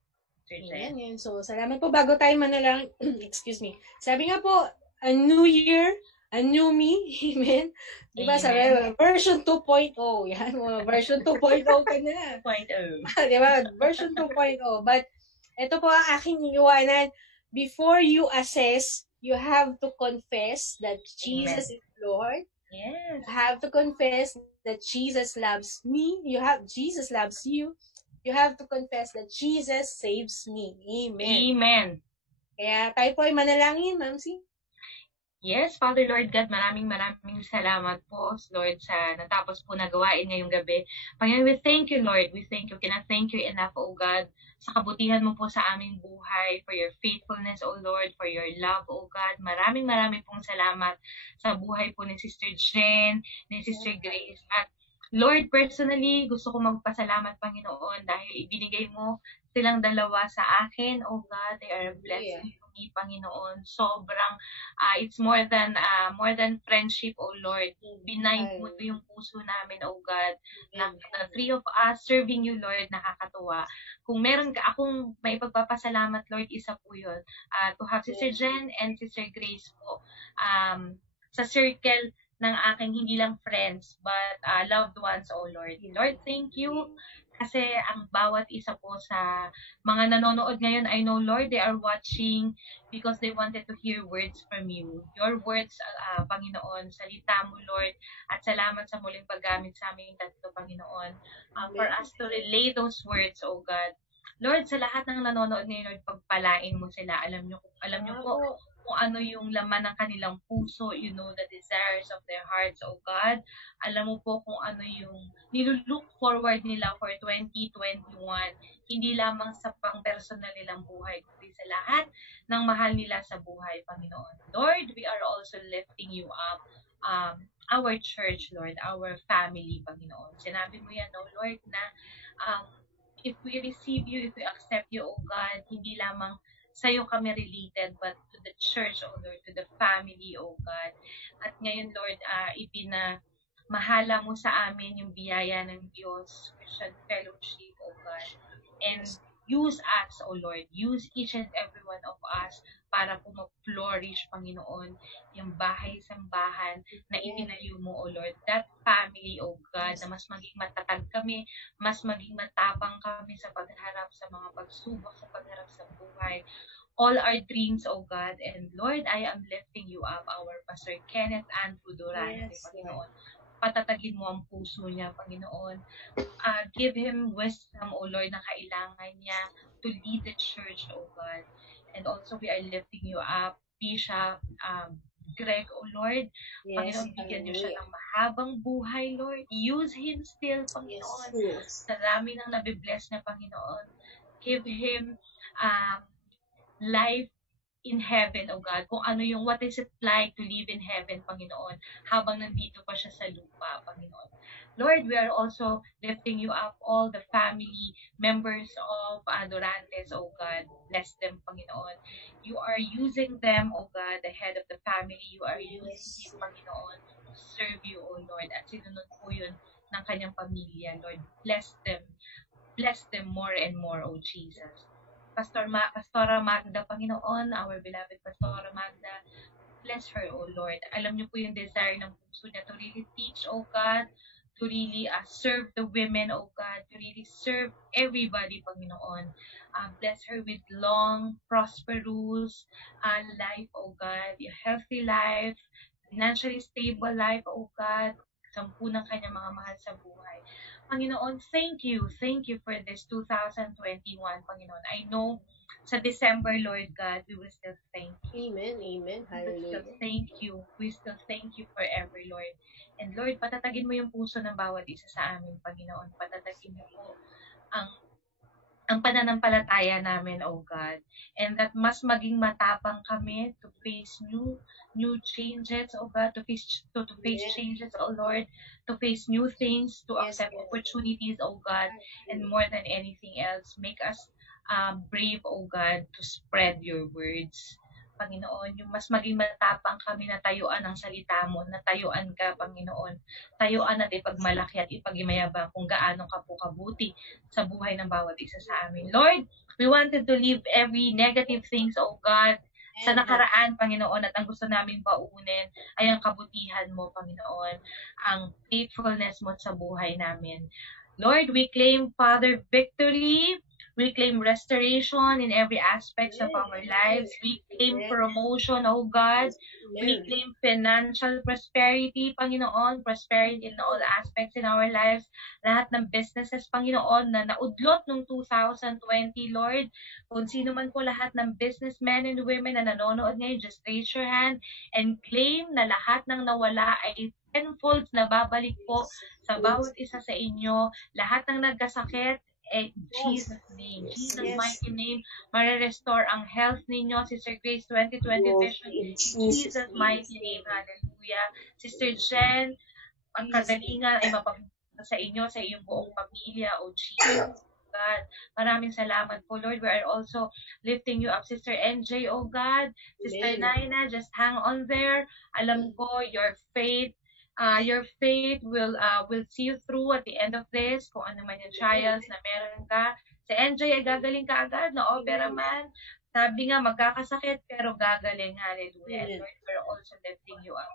Yan. So, salamat po. Bago tayo manalang, excuse me. Sabi nga po, a new year, a new me. Amen. Diba sabi, version 2.0. Yan, version 2.0 ka na. 2.0. Diba? Version 2.0. But, ito po ang aking iwanan. Before you assess, you have to confess that Jesus is Lord. Yes. You have to confess that Jesus loves me. Jesus loves you. You have to confess that Jesus saves me. Amen. Amen. Kaya tayo po ay manalangin, Ma'am C. Yes, Father Lord God, maraming salamat po, Lord, sa natapos po na gawain ngayong gabi. Panginoon, we thank you, Lord. We thank you. Cannot thank you enough, O God, sa kabutihan mo po sa aming buhay, for your faithfulness, O Lord, for your love, O God. Maraming pong salamat sa buhay po ni Sister Jen, ni Sister Grace. At Lord, personally, gusto ko magpasalamat, Panginoon, dahil ibinigay mo silang dalawa sa akin, O God. They are blessed to me, Panginoon. Sobrang, it's more than friendship, O Lord. Binind mo yung puso namin, O God. The three of us serving you, Lord, nakakatuwa. Kung meron ka akong may pagpapasalamat, Lord, isa po yun. To have Sister Jen and Sister Grace po sa circle ng aking hindi lang friends, but loved ones, O Lord. Lord, thank you. Kasi ang bawat isa po sa mga nanonood ngayon, I know, Lord, they are watching because they wanted to hear words from you. Your words, Panginoon, salita mo, Lord, at salamat sa muling paggamit sa aming tatlo, Panginoon, for us to relay those words, O God. Lord, sa lahat ng nanonood ngayon, Lord, pagpalain mo sila. Alam niyo po kung ano yung laman ng kanilang puso, you know the desires of their hearts, O God. Alam mo po kung ano yung nilulook forward nila for 2021, hindi lamang sa pang-personal nilang buhay, kundi sa lahat ng mahal nila sa buhay, Panginoon. Lord, we are also lifting you up, our church, Lord, our family, Panginoon. Sinabi mo yan, no, Lord, na if we receive you, if we accept you, O God, hindi lamang sa'yo kami related, but to the church, O Lord, to the family, O God. At ngayon, Lord, mahala mo sa amin yung biyaya ng Diyos, Christian Fellowship, O God. And use us, O Lord. Use each and every one of us para po mag-flourish, Panginoon, yung bahay-sambahan na itinayo mo, O Lord. That family, O God, na mas maging matatag kami, mas maging matapang kami sa pagharap sa mga pagsubok, sa pagharap sa buhay. All our dreams, O God. And Lord, I am lifting you up, our Pastor Kenneth Andrew Durante, Panginoon. Patatagin mo ang puso niya, Panginoon. Give him wisdom, O Lord, na kailangan niya to lead the church, O God. And also, we are lifting you up, Bishop Greg, O Lord. Panginoon, bigyan niyo siya ng mahabang buhay, Lord. Use him still, Panginoon. Sa dami ng nabibless niya, Panginoon. Give him life in heaven, O God, kung ano yung what is it like to live in heaven, Panginoon, habang nandito pa siya sa lupa, Panginoon. Lord, we are also lifting you up, all the family members of Durantes, O God. Bless them, Panginoon. You are using them, O God, the head of the family. You are using him, Panginoon, to serve you, O Lord. At sinunod po yun ng kanyang pamilya, Lord. Bless them. Bless them more and more, O Jesus. Pastora Magda, Panginoon, our beloved Pastora Magda, bless her, O Lord. Alam niyo po yung desire ng puso niya to really teach, O God, to really serve the women, O God, to really serve everybody, Panginoon. Bless her with long, prosperous life, O God, a healthy life, financially stable life, O God, sampu ng kanyang mga mahal sa buhay. Panginoon, thank you for this 2021, Panginoon. I know sa December, Lord God, we will still thank you. Amen. Amen. Hallelujah. We still thank you forever, Lord. And Lord, patatagin mo yung puso ng bawat isa sa amin, Panginoon. Patatagin mo po ang pananampalataya namin, oh God. And that mas maging matapang kami to face new changes, oh God, to face changes, oh Lord, to face new things, to accept opportunities, oh God, and more than anything else, make us brave, oh God, to spread your words. Panginoon, yung mas maging matapang kami na tayuan ang salita mo, na tayuan ka, Panginoon. Tayuan at ipagmalaki at ipagmayabang kung gaano ka po kabuti sa buhay ng bawat isa sa amin. Lord, we wanted to leave every negative things, oh God, sa nakaraan, Panginoon, at ang gusto namin pauunin ay ang kabutihan mo, Panginoon, ang faithfulness mo sa buhay namin. Lord, we claim, Father, victory. We claim restoration in every aspect of our lives. We claim promotion, oh God. We claim financial prosperity, Panginoon. Prosperity in all aspects in our lives. Lahat ng businesses, Panginoon, na naudlot noong 2020, Lord. Kung sino man po lahat ng businessmen and women na nanonood ngayon, just raise your hand and claim na lahat ng nawala ay tenfold na babalik po sa bawat isa sa inyo. Lahat ng nagkasakit, Jesus' name, Jesus' mighty name, mare-restore ang health ninyo, Sister Grace 2020 Vision, Jesus' mighty name, hallelujah. Sister Jen, ang kagalingan ay mapapunta sa inyo, sa iyong buong pamilya, oh Jesus, God. Maraming salamat po, Lord. We are also lifting you up, Sister NJ, oh God. Sister Naina, just hang on there. Alam ko, your faith will see you through at the end of this, kung ano man yung trials na meron ka. Si NJ ay gagaling ka agad, na opera man. Sabi nga, magkakasakit, pero gagaling. Hallelujah. And Lord, we're also lifting you up.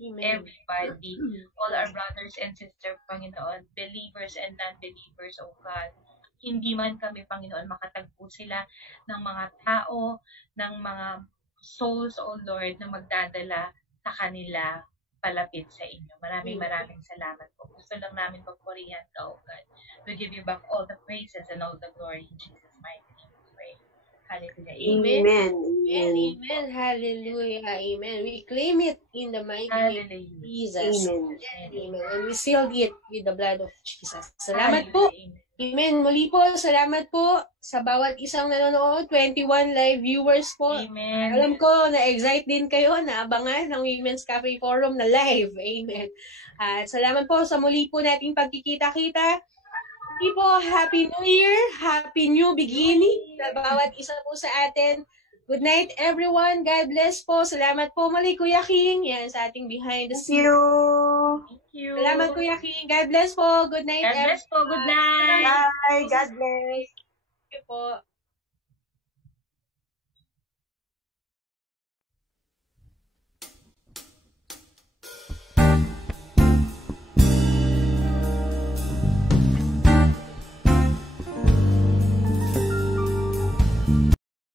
Everybody, all our brothers and sisters, Panginoon, believers and non-believers, oh God. Hindi man kami, Panginoon, makatagpo sila ng mga tao, ng mga souls, oh Lord, na magdadala sa kanila palapit sa inyo. Maraming salamat po. Gusto lang namin pagpurihan ka, oh God. We give you back all the praises and all the glory in Jesus' mighty name we pray. Hallelujah. Amen. Amen. Hallelujah. Amen. We claim it in the mighty name of Jesus. Amen. And we seal it with the blood of Jesus. Salamat po. Amen. Muli po, salamat po sa bawat isang nanonood. 21 live viewers po. Amen. Alam ko, na-excite din kayo na abangan ng Women's Cafe Forum na live. Amen. At salamat po sa muli po nating pagkikita-kita. Muli po, Happy New Year, Happy New Beginning sa bawat isa po sa atin. Good night, everyone. God bless po. Salamat po muli, Kuya King. Yan, sa ating behind the scenes. Thank you. Salamat, Kuya King. God bless po. Good night, God bless po. Good night. Bye. God bless. Thank you po.